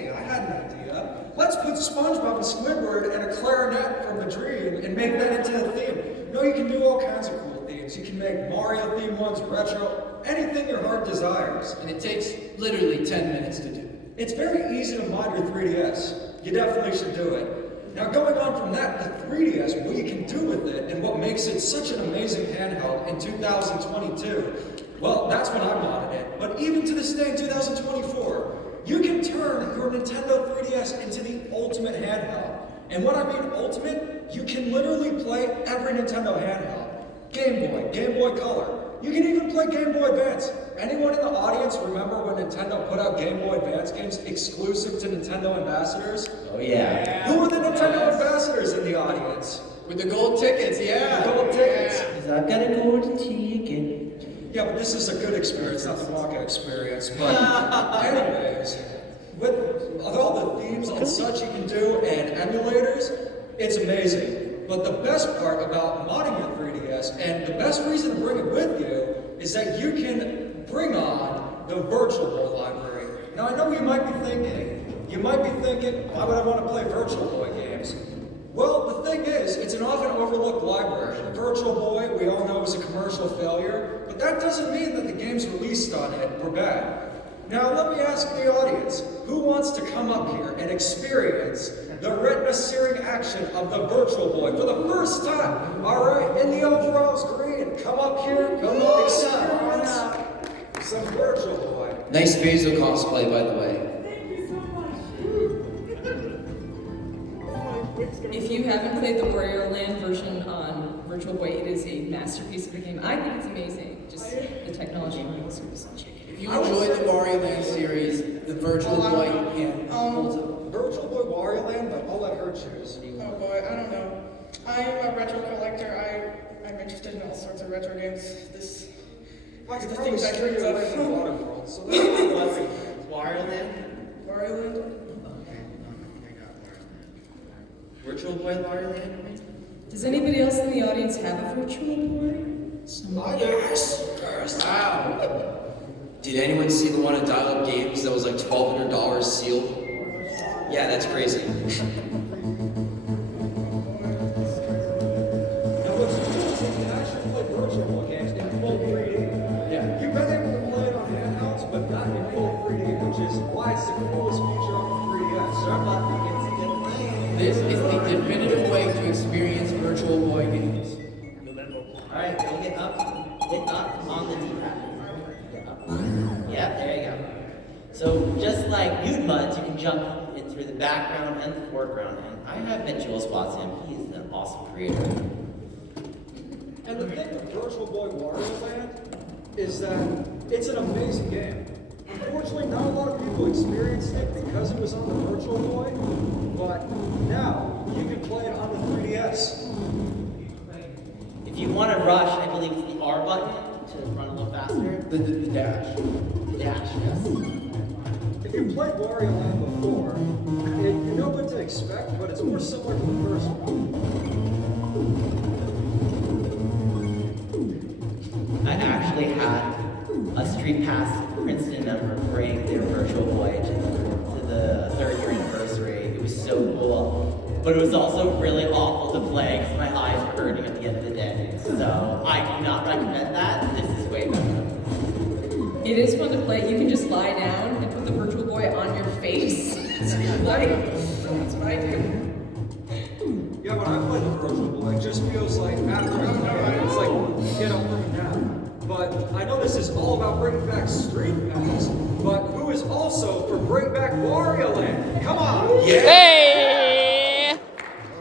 let's put SpongeBob and Squidward and a clarinet from The Dream and make that into a theme. No, you can do all kinds of cool themes. You can make Mario themed ones, retro, anything your heart desires. And it takes literally 10 minutes to do. It's very easy to mod your 3DS. You definitely should do it. Now going on from that, the 3DS, what you can do with it and what makes it such an amazing handheld in 2022, well, that's when I modded it. But even to this day in 2024, you can turn your Nintendo 3DS into the ultimate handheld. And when I mean ultimate, you can literally play every Nintendo handheld. Game Boy, Game Boy Color. You can even play Game Boy Advance. Anyone in the audience remember when Nintendo put out Game Boy Advance games exclusive to Nintendo ambassadors? Oh yeah. Who were the Nintendo ambassadors in the audience? With the gold tickets, yeah. The gold tickets. Cause I've got a golden ticket. Yeah, but this is a good experience, not the Waka experience. But anyways, with all the themes and such you can do and emulators, it's amazing. But the best part about modding your 3DS, and the best reason to bring it with you, is that you can bring on the Virtual Boy library. Now I know you might be thinking, why would I want to play Virtual Boy games? Well, the thing is, it's an often overlooked library. Virtual Boy, we all know, is a commercial failure, but that doesn't mean that the games released on it were bad. Now let me ask the audience, who wants to come up here and experience the retina-searing action of the Virtual Boy for the first time? All right, in the overalls green, come up here, come on, experience some Virtual Boy. Nice Basil cosplay, by the way. If you haven't played the Wario Land version on Virtual Boy, it is a masterpiece of a game. I think it's amazing. Just the technology behind it is such. If you enjoy the Wario Land series, the Virtual Boy holds up. Virtual Boy Wario Land, but I'll let her choose. Oh boy, I don't know. I am a retro collector. I'm interested in all sorts of retro games. This I the could things I probably dream steer of. away from Waterworld, so What's Wario Land? Wario Land? Virtual Boy Wario Land? Does anybody else in the audience have a Virtual Boy? Yes. Wow. Did anyone see the one at Dial-Up Games that was like $1,200 sealed? Yeah, that's crazy. Now what's cool is you can actually play Virtual Boy games in full 3D. Yeah. You've been able to play it on handhelds, but not in full 3D, which is why it's the coolest feature on the 3DS. This is the definitive way to experience Virtual Boy games. Alright, go get up on the D-pad. Yep, there you go. So just like Nude Muds, you can jump in through the background and the foreground. And I have met Joel spots him. He is an awesome creator. And the thing with Virtual Boy Wario Land is that it's an amazing game. Unfortunately, not a lot of people experienced it because it was on the Virtual Boy, but now you can play it on the 3DS. If you want to rush, I believe it's the R button to run a little faster. The dash. The dash, yes. If you played Wario Land before, you know what to expect, but it's more similar to the first one. I actually had a Streetpass Princeton member bring their Virtual Boy to the 3rd year anniversary. It was so cool. But it was also really awful to play because my eyes were hurting at the end of the day. So I do not recommend that. This is way better. It is fun to play. You can just lie down and put the Virtual Boy on your face. That's what I do. Yeah, when I play the Virtual Boy, it just feels like after I play it, it's like, get up from now. But I know this is all about bringing back Streetpass, but who is also for bring back Wario Land? Come on! Yeah. Hey!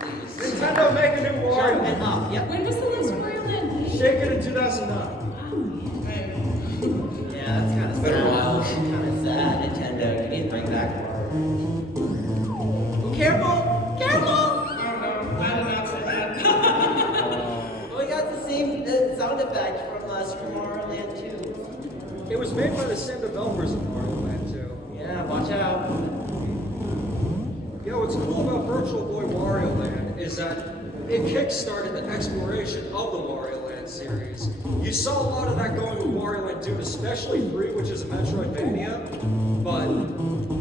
Nintendo make a new Wario Land. Yep. When was the last Wario Land? Shake it in 2009. Yeah, that's kind of sad. Kind of sad. Nintendo, you need to bring back Wario. Careful! Careful! Oh, we got the same sound effect from Super Mario Land 2. It was made by the same developers of Mario Land 2. Yeah, watch out. Yeah, what's cool about Virtual Boy Wario Land is that it kickstarted the exploration of the Wario Land series. You saw a lot of that going with Wario Land 2, especially 3, which is a Metroidvania. But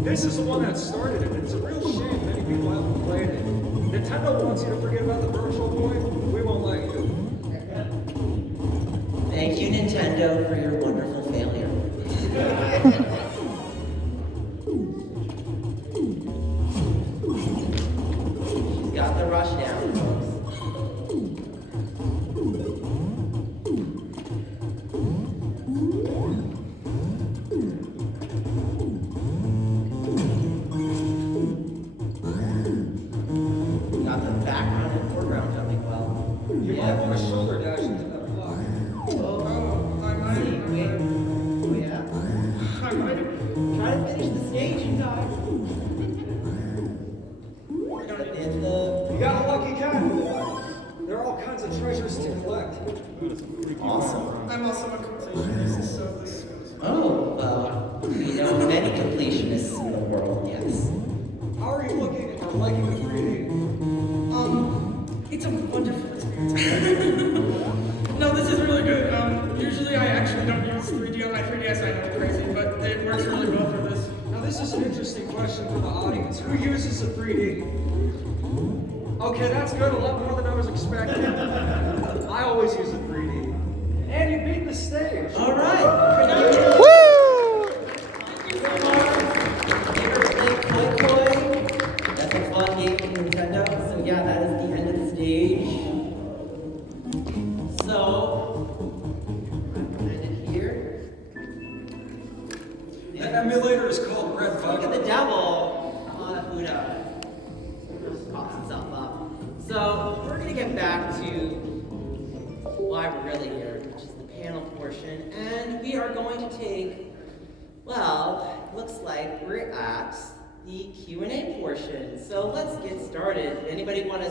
this is the one that started it. It's a real shame many people haven't played it. Nintendo wants you to forget about the Virtual Boy. We won't let you. Thank you, Nintendo, for your wonderful failure. She's got the rush down, folks. Got the background and foreground coming well. You might want to shoulder dash into that block. I might have. Oh yeah. I might have. Try to finish the stage in time. You got a lucky cat. There are all kinds of treasures to collect. Awesome. I'm also a completionist, so this. Oh, we know many completionists in the world, yes. How are you looking or liking the 3D? It's a wonderful experience. No, this is really good. Usually I actually don't use 3D on my 3DS. I know it's crazy, but it works really well for this. Now this is an interesting question for the audience. Who uses the 3D? Okay, that's good. A lot more than I was expecting. I always use the 3D. And you beat the stage. All right. Woo! That's a fun game from Nintendo. So yeah, that is the end of the stage. So, I'm putting it here. The emulator is called Red Look Viper. at the devil on a Buddha. Pops himself up. So, we're going to get back to why we're really here, which is the panel portion. And we are going to take, well, looks like we're at the Q&A portion. So let's get started. Anybody want to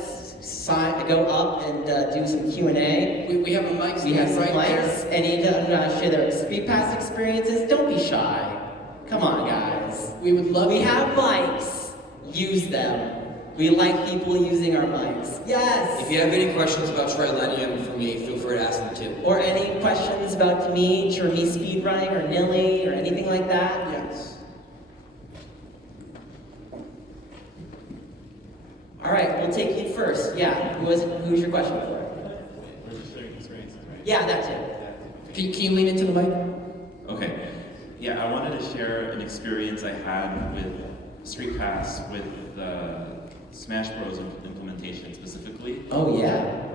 go up and do some Q&A? We have a mic. We have some right mics. there. Any to share their Streetpass experiences? Don't be shy. Come on, guys. We would love. We have mics. Use them. We like people using our mics. Yes. If you have any questions about Trilenium for me, feel free to ask them too. Or any questions about Demeach or me speedrunning or Nilly or anything like that? Yes. All right, we'll take you first. Yeah, who's your question for? Yeah, that's it. Can you lean into the mic? Okay. Yeah, I wanted to share an experience I had with Streetpass with the Smash Bros. Implementation specifically. Oh, yeah.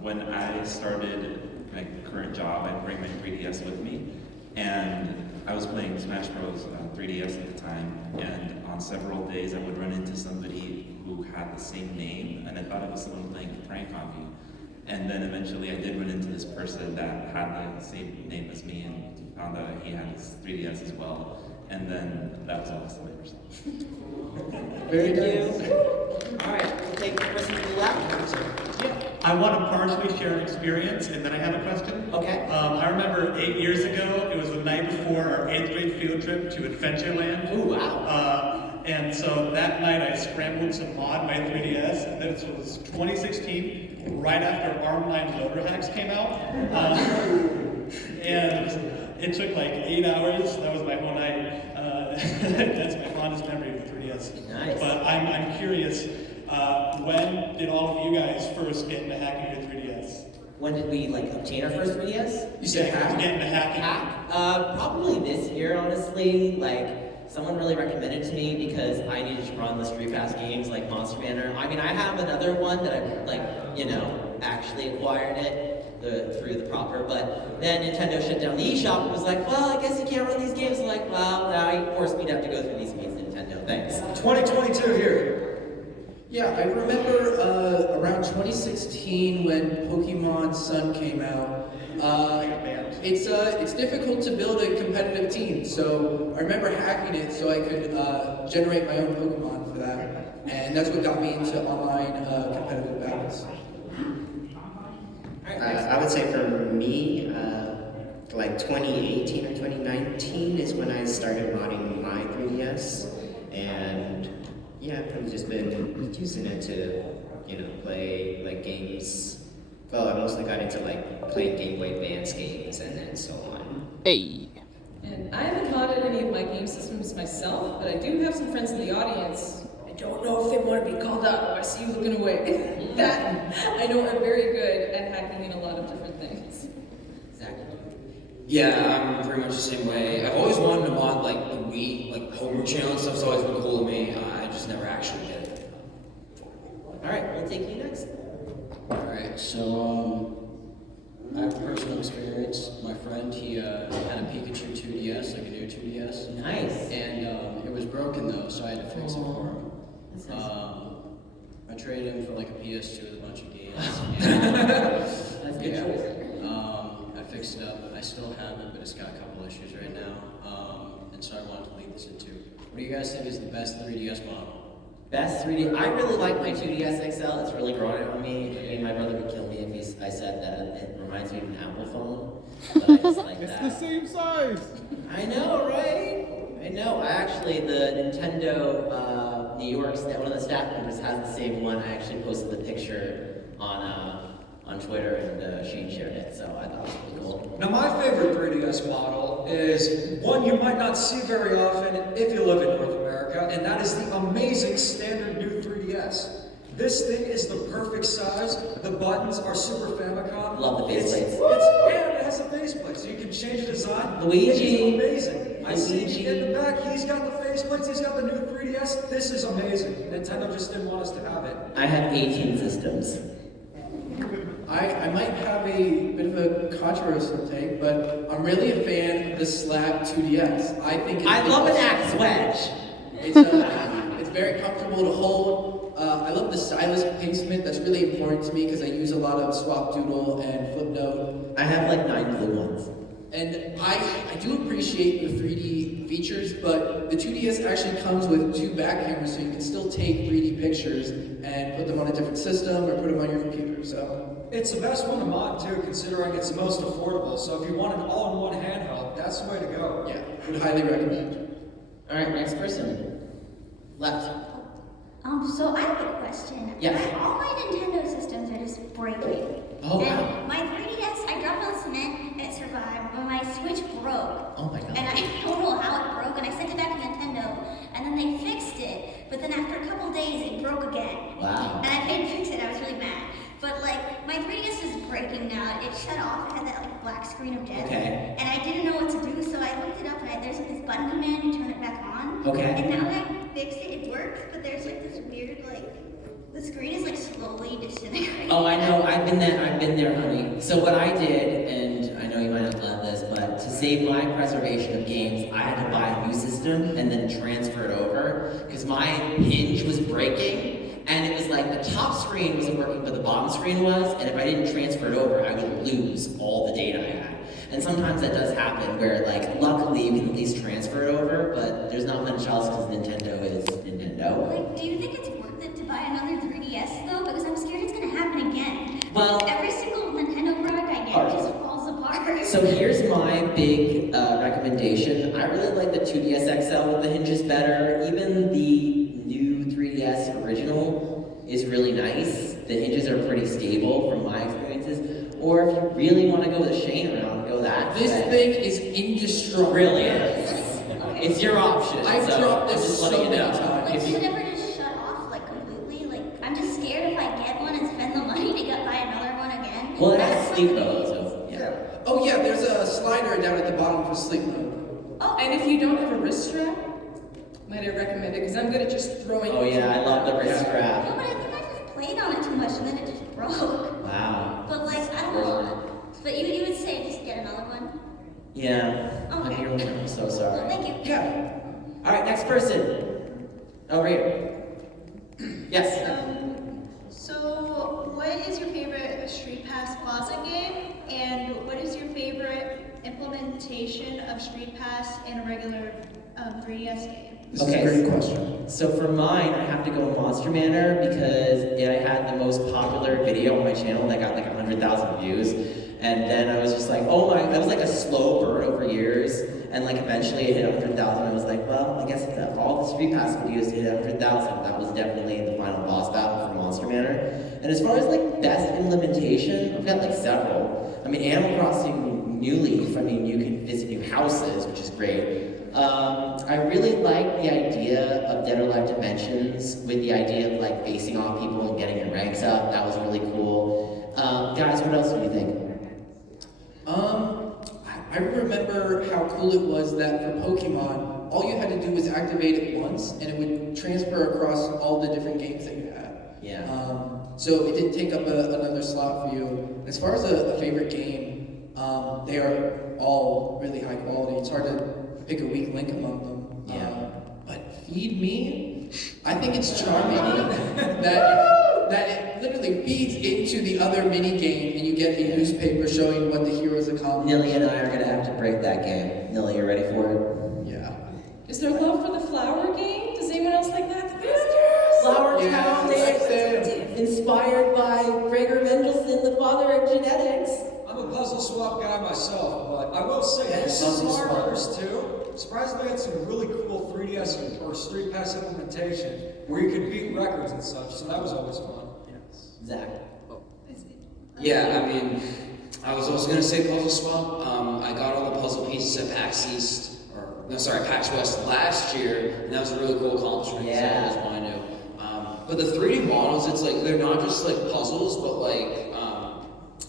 When I started my current job, I'd bring my 3DS with me, and I was playing Smash Bros. 3DS at the time, and on several days I would run into somebody who had the same name, and I thought it was someone playing a prank on me. And then eventually I did run into this person that had the same name as me, and found out he had his 3DS as well. And then that was all the Slammers. Thank you. All right, we'll take the person to the left. I want to partially share an experience, and then I have a question. Okay. I remember 8 years ago, it was the night before our 8th grade field trip to Adventureland. Oh, wow. And so that night I scrambled to mod my 3DS, and this was 2016, right after Arm9 Loader Hacks came out. And it took like 8 hours, that was my whole night. That's my fondest memory of the 3DS. Nice. But I'm curious, when did all of you guys first get into hacking your 3DS? When did we obtain our first 3DS? You said hack? Get into hacking? Probably this year, honestly. Someone really recommended to me because I needed to run the Streetpass games like Monster Banner. I mean, I have another one that I actually acquired it through the proper, but then Nintendo shut down the eShop and was like, well, I guess you can't run these games. I'm like, well, now you forced me to have to go through these games, Nintendo. Thanks. 2022 here. Yeah, I remember around 2016 when Pokemon Sun came out. It's difficult to build a competitive team, so I remember hacking it so I could generate my own Pokemon for that, and that's what got me into online competitive battles. I would say for me, 2018 or 2019 is when I started modding my 3DS, and yeah, I've probably just been using it to, play games. Well, I mostly got into playing Game Boy Advance games and so on. Hey. And I haven't modded any of my game systems myself, but I do have some friends in the audience. don't know if they want to be called out. Oh, I see you looking away. That I know are very good at hacking in a lot of different things. Yeah, I'm pretty much the same way. I've always wanted to mod like the Wii, like the homebrew channel and stuff's always been cool to me. I just never actually did it. Alright, we'll take you next. Alright, so I have personal experience. My friend, he had a Pikachu 2DS, like a new 2DS. Nice. And it was broken though, so I had to fix it for him. I traded him for like a PS2 with a bunch of games. That's good choice. I fixed it up. I still have it, but it's got a couple issues right now. And so I wanted to leave this into. What do you guys think is the best 3DS model? Best 3D. I really like my 2DS XL. It's really growing on me. I mean, my brother would kill me if I said that it reminds me of an Apple phone. But I just like that. It's the same size. I know, right? I know. I actually, the Nintendo New York, one of the staff members has the same one. I actually posted the picture on Twitter, and Shane shared it, so I thought it was pretty cool. Now, my favorite 3DS model is one you might not see very often if you live in North America, and that is the amazing standard new 3DS. This thing is the perfect size. The buttons are Super Famicom. Love the faceplates. And it has a faceplate, so you can change the design. Luigi. It's amazing. I see in the back, he's got the faceplates, he's got the new 3DS. This is amazing. Nintendo just didn't want us to have it. I have 18 systems. I might have a bit of a controversial take, but I'm really a fan of the Slab 2DS. I love an axe wedge. It's very comfortable to hold. I love the stylus placement. That's really important to me because I use a lot of Swap Doodle and Flipnote. I have like 9 blue ones. And I do appreciate the 3D features, but the 2DS actually comes with 2 back cameras, so you can still take 3D pictures and put them on a different system or put them on your computer. So it's the best one to mod too, considering it's the most affordable. So if you want an all-in-one handheld, that's the way to go. Yeah, would highly recommend. All right, next person. Left. So I have a question. Yes. All my Nintendo systems are just breaking. Oh, and wow. my 3DS, I dropped on cement and it survived, but my Switch broke. Oh my god. And I don't know how it broke, and I sent it back to Nintendo, and then they fixed it, but then after a couple days, it broke again. Wow. And I paid to fix it, I was really mad. But like, my 3DS is breaking now. It shut off, it had that like black screen of death. Okay. And I didn't know what to do, so I looked it up, and there's like this button command, you turn it back on. Okay. And now that I fixed it, it works, but there's like this weird, like, the screen is like slowly disintegrating. Oh, I know. I've been there, honey. So what I did, and I know you might not love this, but to save my preservation of games, I had to buy a new system and then transfer it over because my hinge was breaking, and it was like the top screen wasn't working, but the bottom screen was, and if I didn't transfer it over, I would lose all the data I had. And sometimes that does happen where, like, luckily you can at least transfer it over, but there's not much else because Nintendo is Nintendo. Like, do you think it's worth it to buy another 3DS though? Because I'm scared it's gonna happen again. Well, every single Nintendo product I get just falls apart. So here's my big recommendation. I really like the 2DS XL with the hinges better. Even the new 3DS original is really nice. The hinges are pretty stable from my experiences. Or if you really want to go the Shane route, go that. This thing is indestructible. Really is. It's your option. I've dropped this just so letting you many know. times. Like, should it ever just shut off like completely? Like, I'm just scared if I get one and spend the money to buy another one again. Well, it has sleep mode, so yeah. Oh yeah, there's a slider down at the bottom for sleep mode. Oh, and if you don't have a wrist strap, might I recommend it? Because I'm good at just throwing. Oh yeah, I love the wrist strap. No, but I think I just played on it too much and then it just broke. Wow. But like, I don't know. But you would say just get another one? Yeah. Okay. I'm so sorry. Well, thank you. Yeah. All right, next person. Over here. Yes. So, what is your favorite Streetpass Plaza game, and what is your favorite implementation of Streetpass in a regular 3DS game? This is a great question. So for mine, I have to go Monster Manor because I had the most popular video on my channel that got like 100,000 views. And then I was just like, oh my, that was like a slow burn over years. And like eventually it hit 100,000. I was like, well, I guess if all the Streetpass videos hit 100,000, that was definitely the final boss battle for Monster Manor. And as far as like best implementation, I've got like several. I mean, Animal Crossing New Leaf, I mean, you can visit new houses, which is great. I really like the idea of Dead or Alive Dimensions with the idea of like facing off people and getting your ranks up. That was really cool. Guys, what else do you think? I remember how cool it was that for Pokemon, all you had to do was activate it once, and it would transfer across all the different games that you had. Yeah. So it didn't take up another slot for you. As far as a favorite game, they are all really high quality. It's hard to pick a weak link among them. Yeah. But Feed Me, I think it's charming that it literally feeds into the other mini game, and you get a newspaper showing what the heroes accomplished. Nilly and I are gonna have to break that game. Nilly, you ready for it? Yeah. Is there love for the flower game? Does anyone else like that? Flower Town is inspired by Gregor Mendelssohn, the father of genetics. I'm a puzzle swap guy myself, but I will say, Yes, this is puzzle Mario swap. Brothers 2 surprisingly had some really cool 3DS or Street Pass implementation where you could beat records and such, so that was always fun. Zach. Yeah, I mean, I was also gonna say Puzzle Swap. I got all the puzzle pieces at PAX East, PAX West last year, and that was a really cool accomplishment. Yeah. So I always wanted to. But the 3D models, it's like they're not just like puzzles, but like,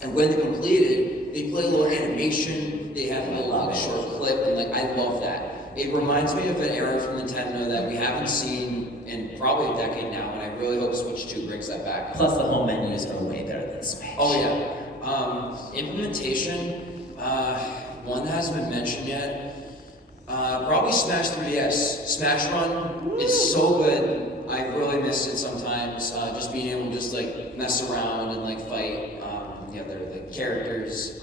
and when they're completed, they play a little animation. They have a little like, short clip, and like I love that. It reminds me of an era from Nintendo that we haven't seen in probably a decade now, and I really hope Switch 2 brings that back. Plus the home menus are way better than Switch. Oh yeah. Implementation, one that hasn't been mentioned yet. Probably Smash 3DS. Smash Run is so good. I really miss it sometimes. Just being able to just like mess around and like fight the other like characters.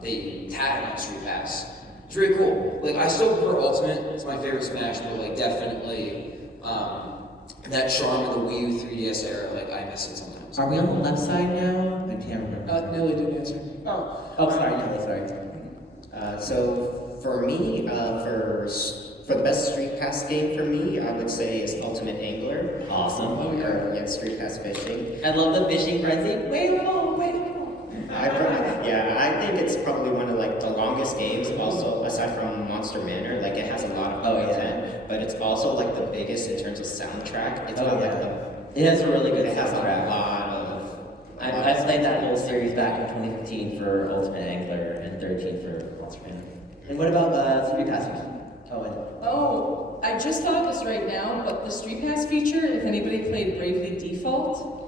They tag on Streetpass. It's really cool. Like I still prefer Ultimate. It's my favorite Smash, but like definitely that charm of the Wii U 3DS era. Like I miss it sometimes. Are we on the left side now? I can't remember. Nelly didn't answer. Oh, sorry, Nelly, sorry. So for me, for the best Street Pass game for me, I would say is Ultimate Angler. Awesome. Or yeah, Street Pass Fishing. I love the fishing frenzy. Wait. I think it's probably one of like the longest games. Also, aside from Monster Manor, like it has a lot of content, but it's also like the biggest in terms of soundtrack. It's got like it has a really good it has soundtrack. a lot of. I played that whole series back in 2015 for Ultimate Angler and 13 for Monster Manor. And what about Street Passers? Oh, I just thought of this right now, but the Street Pass feature, if anybody played Bravely Default,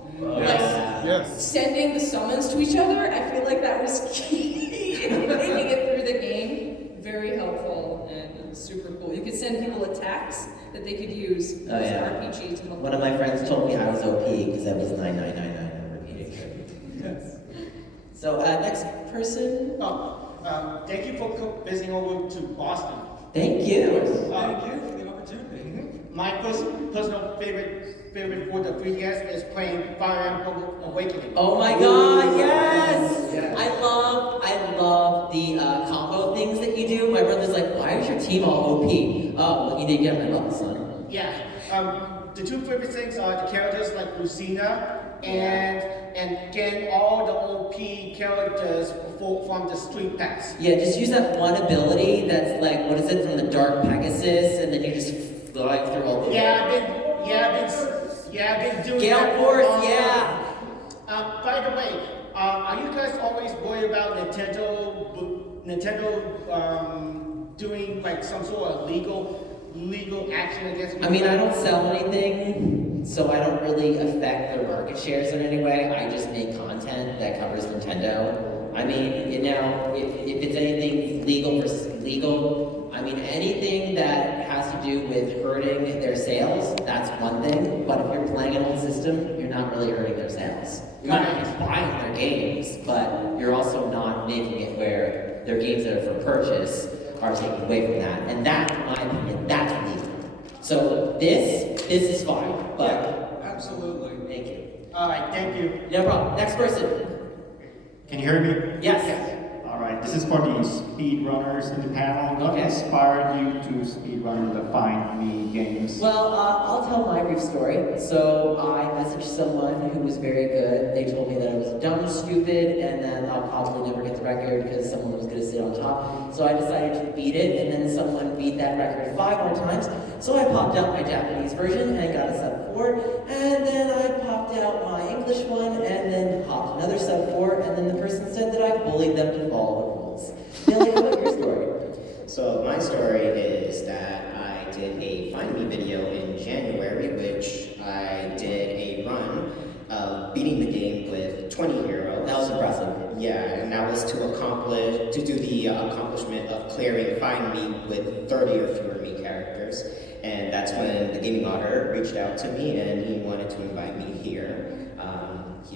sending the summons to each other, I feel like that was key in making it through the game. Very helpful and super cool. You could send people attacks that they could use as RPG to help. One of my friends told me I was OP because I was 9999 repeating. So next person. Thank you for visiting over to Boston. Thank you. Thank you for the opportunity. My personal favorite for the 3DS is playing Fire Emblem Awakening. Oh my God, yes! I love the combo things that you do. My brother's like, why is your team all OP? Oh, well, you need to get my level, son. Yeah. The two favorite things are the characters like Lucina and getting all the OP characters from the Street Pass. Yeah, just use that one ability that's like, what is it, from the Dark Pegasus, and then you just fly through all the... I've been doing Gale that. Force, By the way, are you guys always worried about Nintendo doing like some sort of legal action against? I mean, I don't sell anything, so I don't really affect their market shares in any way. I just make content that covers Nintendo. I mean, you know, if it's anything legal versus illegal, I mean, anything that has to do with hurting their sales, that's one thing. But if you're playing an old system, you're not really hurting their sales. You're not just buying their games, but you're also not making it where their games that are for purchase are taken away from that. And that, in my opinion, that's legal. So this is fine, but... Absolutely. Thank you. All right, thank you. No problem. Next person. Can you hear me? Yes. All All right, this is for the speedrunners in the panel. What inspired you to speedrun the Find Me games? Well, I'll tell my brief story. So I messaged someone who was very good. They told me that I was dumb, stupid, and that I'll probably never get the record because someone was going to sit on top. So I decided to beat it, and then someone beat that record 5 more times. So I popped out my Japanese version and got a sub 4, and then I popped out my English one, and then popped another sub 4, and then the person said that I bullied them to follow the rules. Billy, what about your story? So my story is that I did a Find Me video in January, which I did a run of beating the game with 20 heroes. That was impressive. Yeah, and that was to do the accomplishment of clearing Find Me with 30 or fewer me characters. And that's when the gaming auditor reached out to me and he wanted to invite me here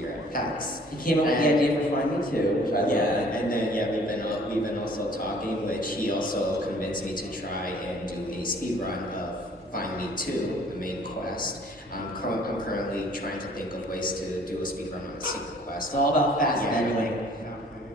at PAX. He came up with the idea for Find Me too, which I love. And then we've been also talking, which he also convinced me to try and do a speed run of Find Me 2, the main quest. I'm currently trying to think of ways to do a speed run on a secret quest. It's all about fast anyway.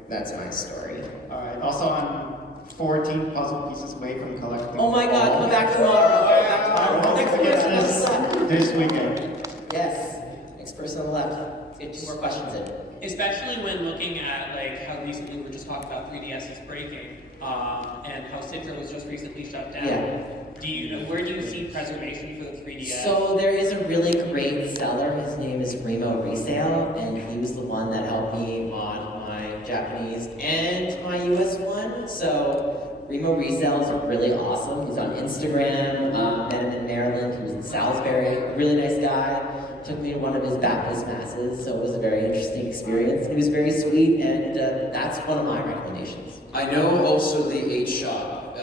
That's my story. All right, also I'm 14 puzzle pieces away from collecting. Oh my god, come back tomorrow. Next person this weekend. Yes, next person on the left. Get 2 more questions in. Especially when looking at like how recently we were just talking about 3DS is breaking, and how Citra was just recently shut down. Yeah. Where do you see preservation for the 3DS? So there is a really great seller. His name is Remo Resale, and he was the one that helped me on my Japanese and my US one. So Remo Resale is really awesome. He's on Instagram. Met him in Maryland. He was in Salisbury. Really nice guy. Took me to one of his Baptist masses, so it was a very interesting experience. He was very sweet, and that's one of my recommendations. I know also the 8 shop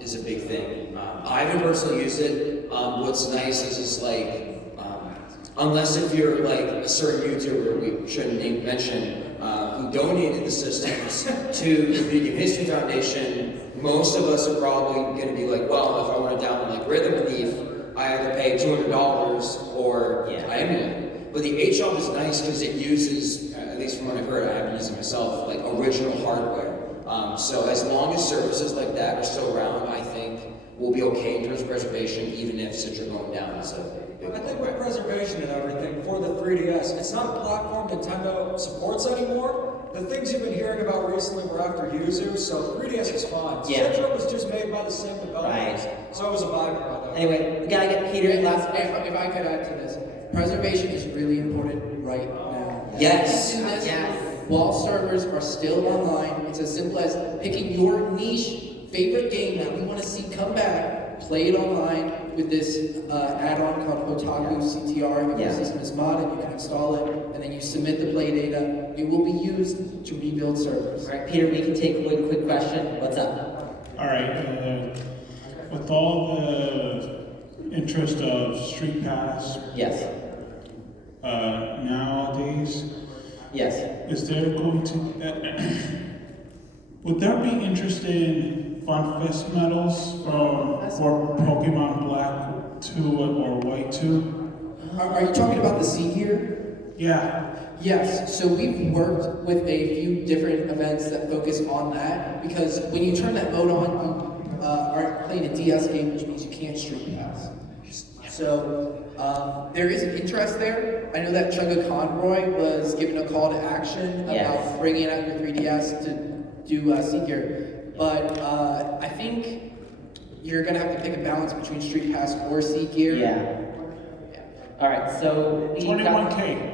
is a big thing. I haven't personally used it. What's nice is it's like, unless if you're like a certain YouTuber, we shouldn't mention, who donated the systems to the Video History Foundation, most of us are probably going to be like, well, if I want to download like Rhythm Thief, I either pay $200 or I emulate. But the 8 shop is nice because it uses, at least from what I've heard, I haven't used it myself, like original hardware. So as long as services like that are still around, I think we'll be okay in terms of preservation, even if Citra going down is a big I think with preservation and everything for the 3DS, it's not a platform Nintendo supports anymore. The things you've been hearing about recently were after Yuzu, so 3DS is fine. Yeah. Citra was just made by the same developers, so it was a byproduct. Anyway, we gotta get Peter last. If I could add to this, preservation is really important right now. Yes. While servers are still online, it's as simple as picking your niche favorite game that you want to see come back, play it online with this add-on called Otaku CTR. The system is modded, you can install it, and then you submit the play data. It will be used to rebuild servers. All right, Peter, we can take one quick question. What's up? All right, with all the interest of Streetpass, yes, nowadays, yes, is there going to would there be interest in FunFest medals for Pokemon Black 2 or White 2? Are you talking about the Sea Gear? Yeah. Yes, so we've worked with a few different events that focus on that, because when you turn that mode on, you aren't playing a DS game, which means you can't stream pass. So there is an interest there. I know that Chugga Conroy was given a call to action about bringing out your 3DS to do Sea Gear, but I think you're gonna have to pick a balance between Street Pass or Sea Gear. Yeah. All right, so 21K.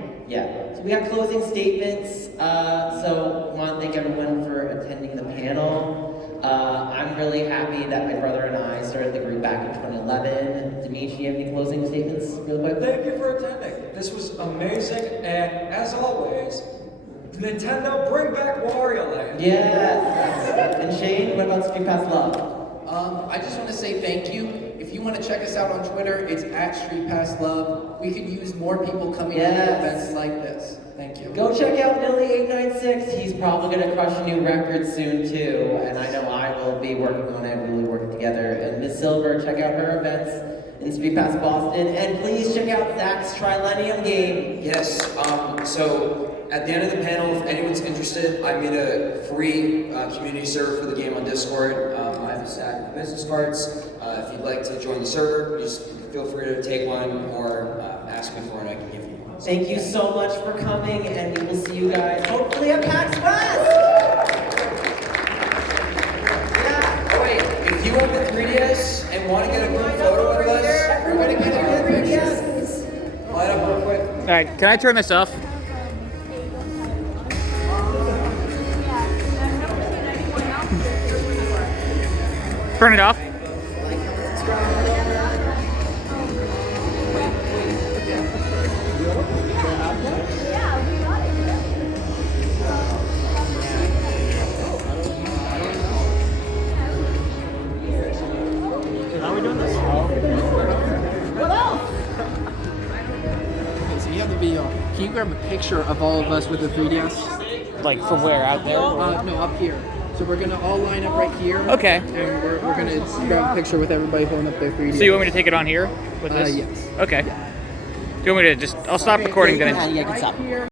So we got closing statements. So I want to thank everyone for attending the panel. I'm really happy that my brother and I started the group back in 2011. Dimitri, do you have any closing statements real quick? Thank you for attending. This was amazing, and as always, Nintendo, bring back Wario Land. Yes. And Shane, what about Streetpass Love? I just want to say thank you. If you want to check us out on Twitter, it's @StreetPassLove. We could use more people coming to events like this. Thank you. Go check out Nilly896. He's probably gonna crush a new record soon too, and I know I will be working on it. We'll be working together. And Miss Silver, check out her events in Streetpass Boston, and please check out Zach's Trilenium game. Yes, so at the end of the panel, if anyone's interested, I made a free community server for the game on Discord. I have a stack of business cards. If you'd like to join the server, just feel free to take one or ask me for it, I can give you one. Thank you so much for coming, and we will see you guys hopefully at PAX West! Oh wait, if you own the 3DS and want to get a group photo with us, everybody get a good 3DS! light up real quick. Alright, can I turn this off? Turn it off. How are we doing this? What else? Okay, so you have the video. Can you grab a picture of all of us with the 3DS? Like from where? Out there? No, up here. So we're gonna all line up right here. Okay. And we're gonna grab a picture with everybody holding up their 3DS. So you want me to take it on here with this? Yes. Okay. Do you want me to just? I'll stop recording then. Yeah, you can stop.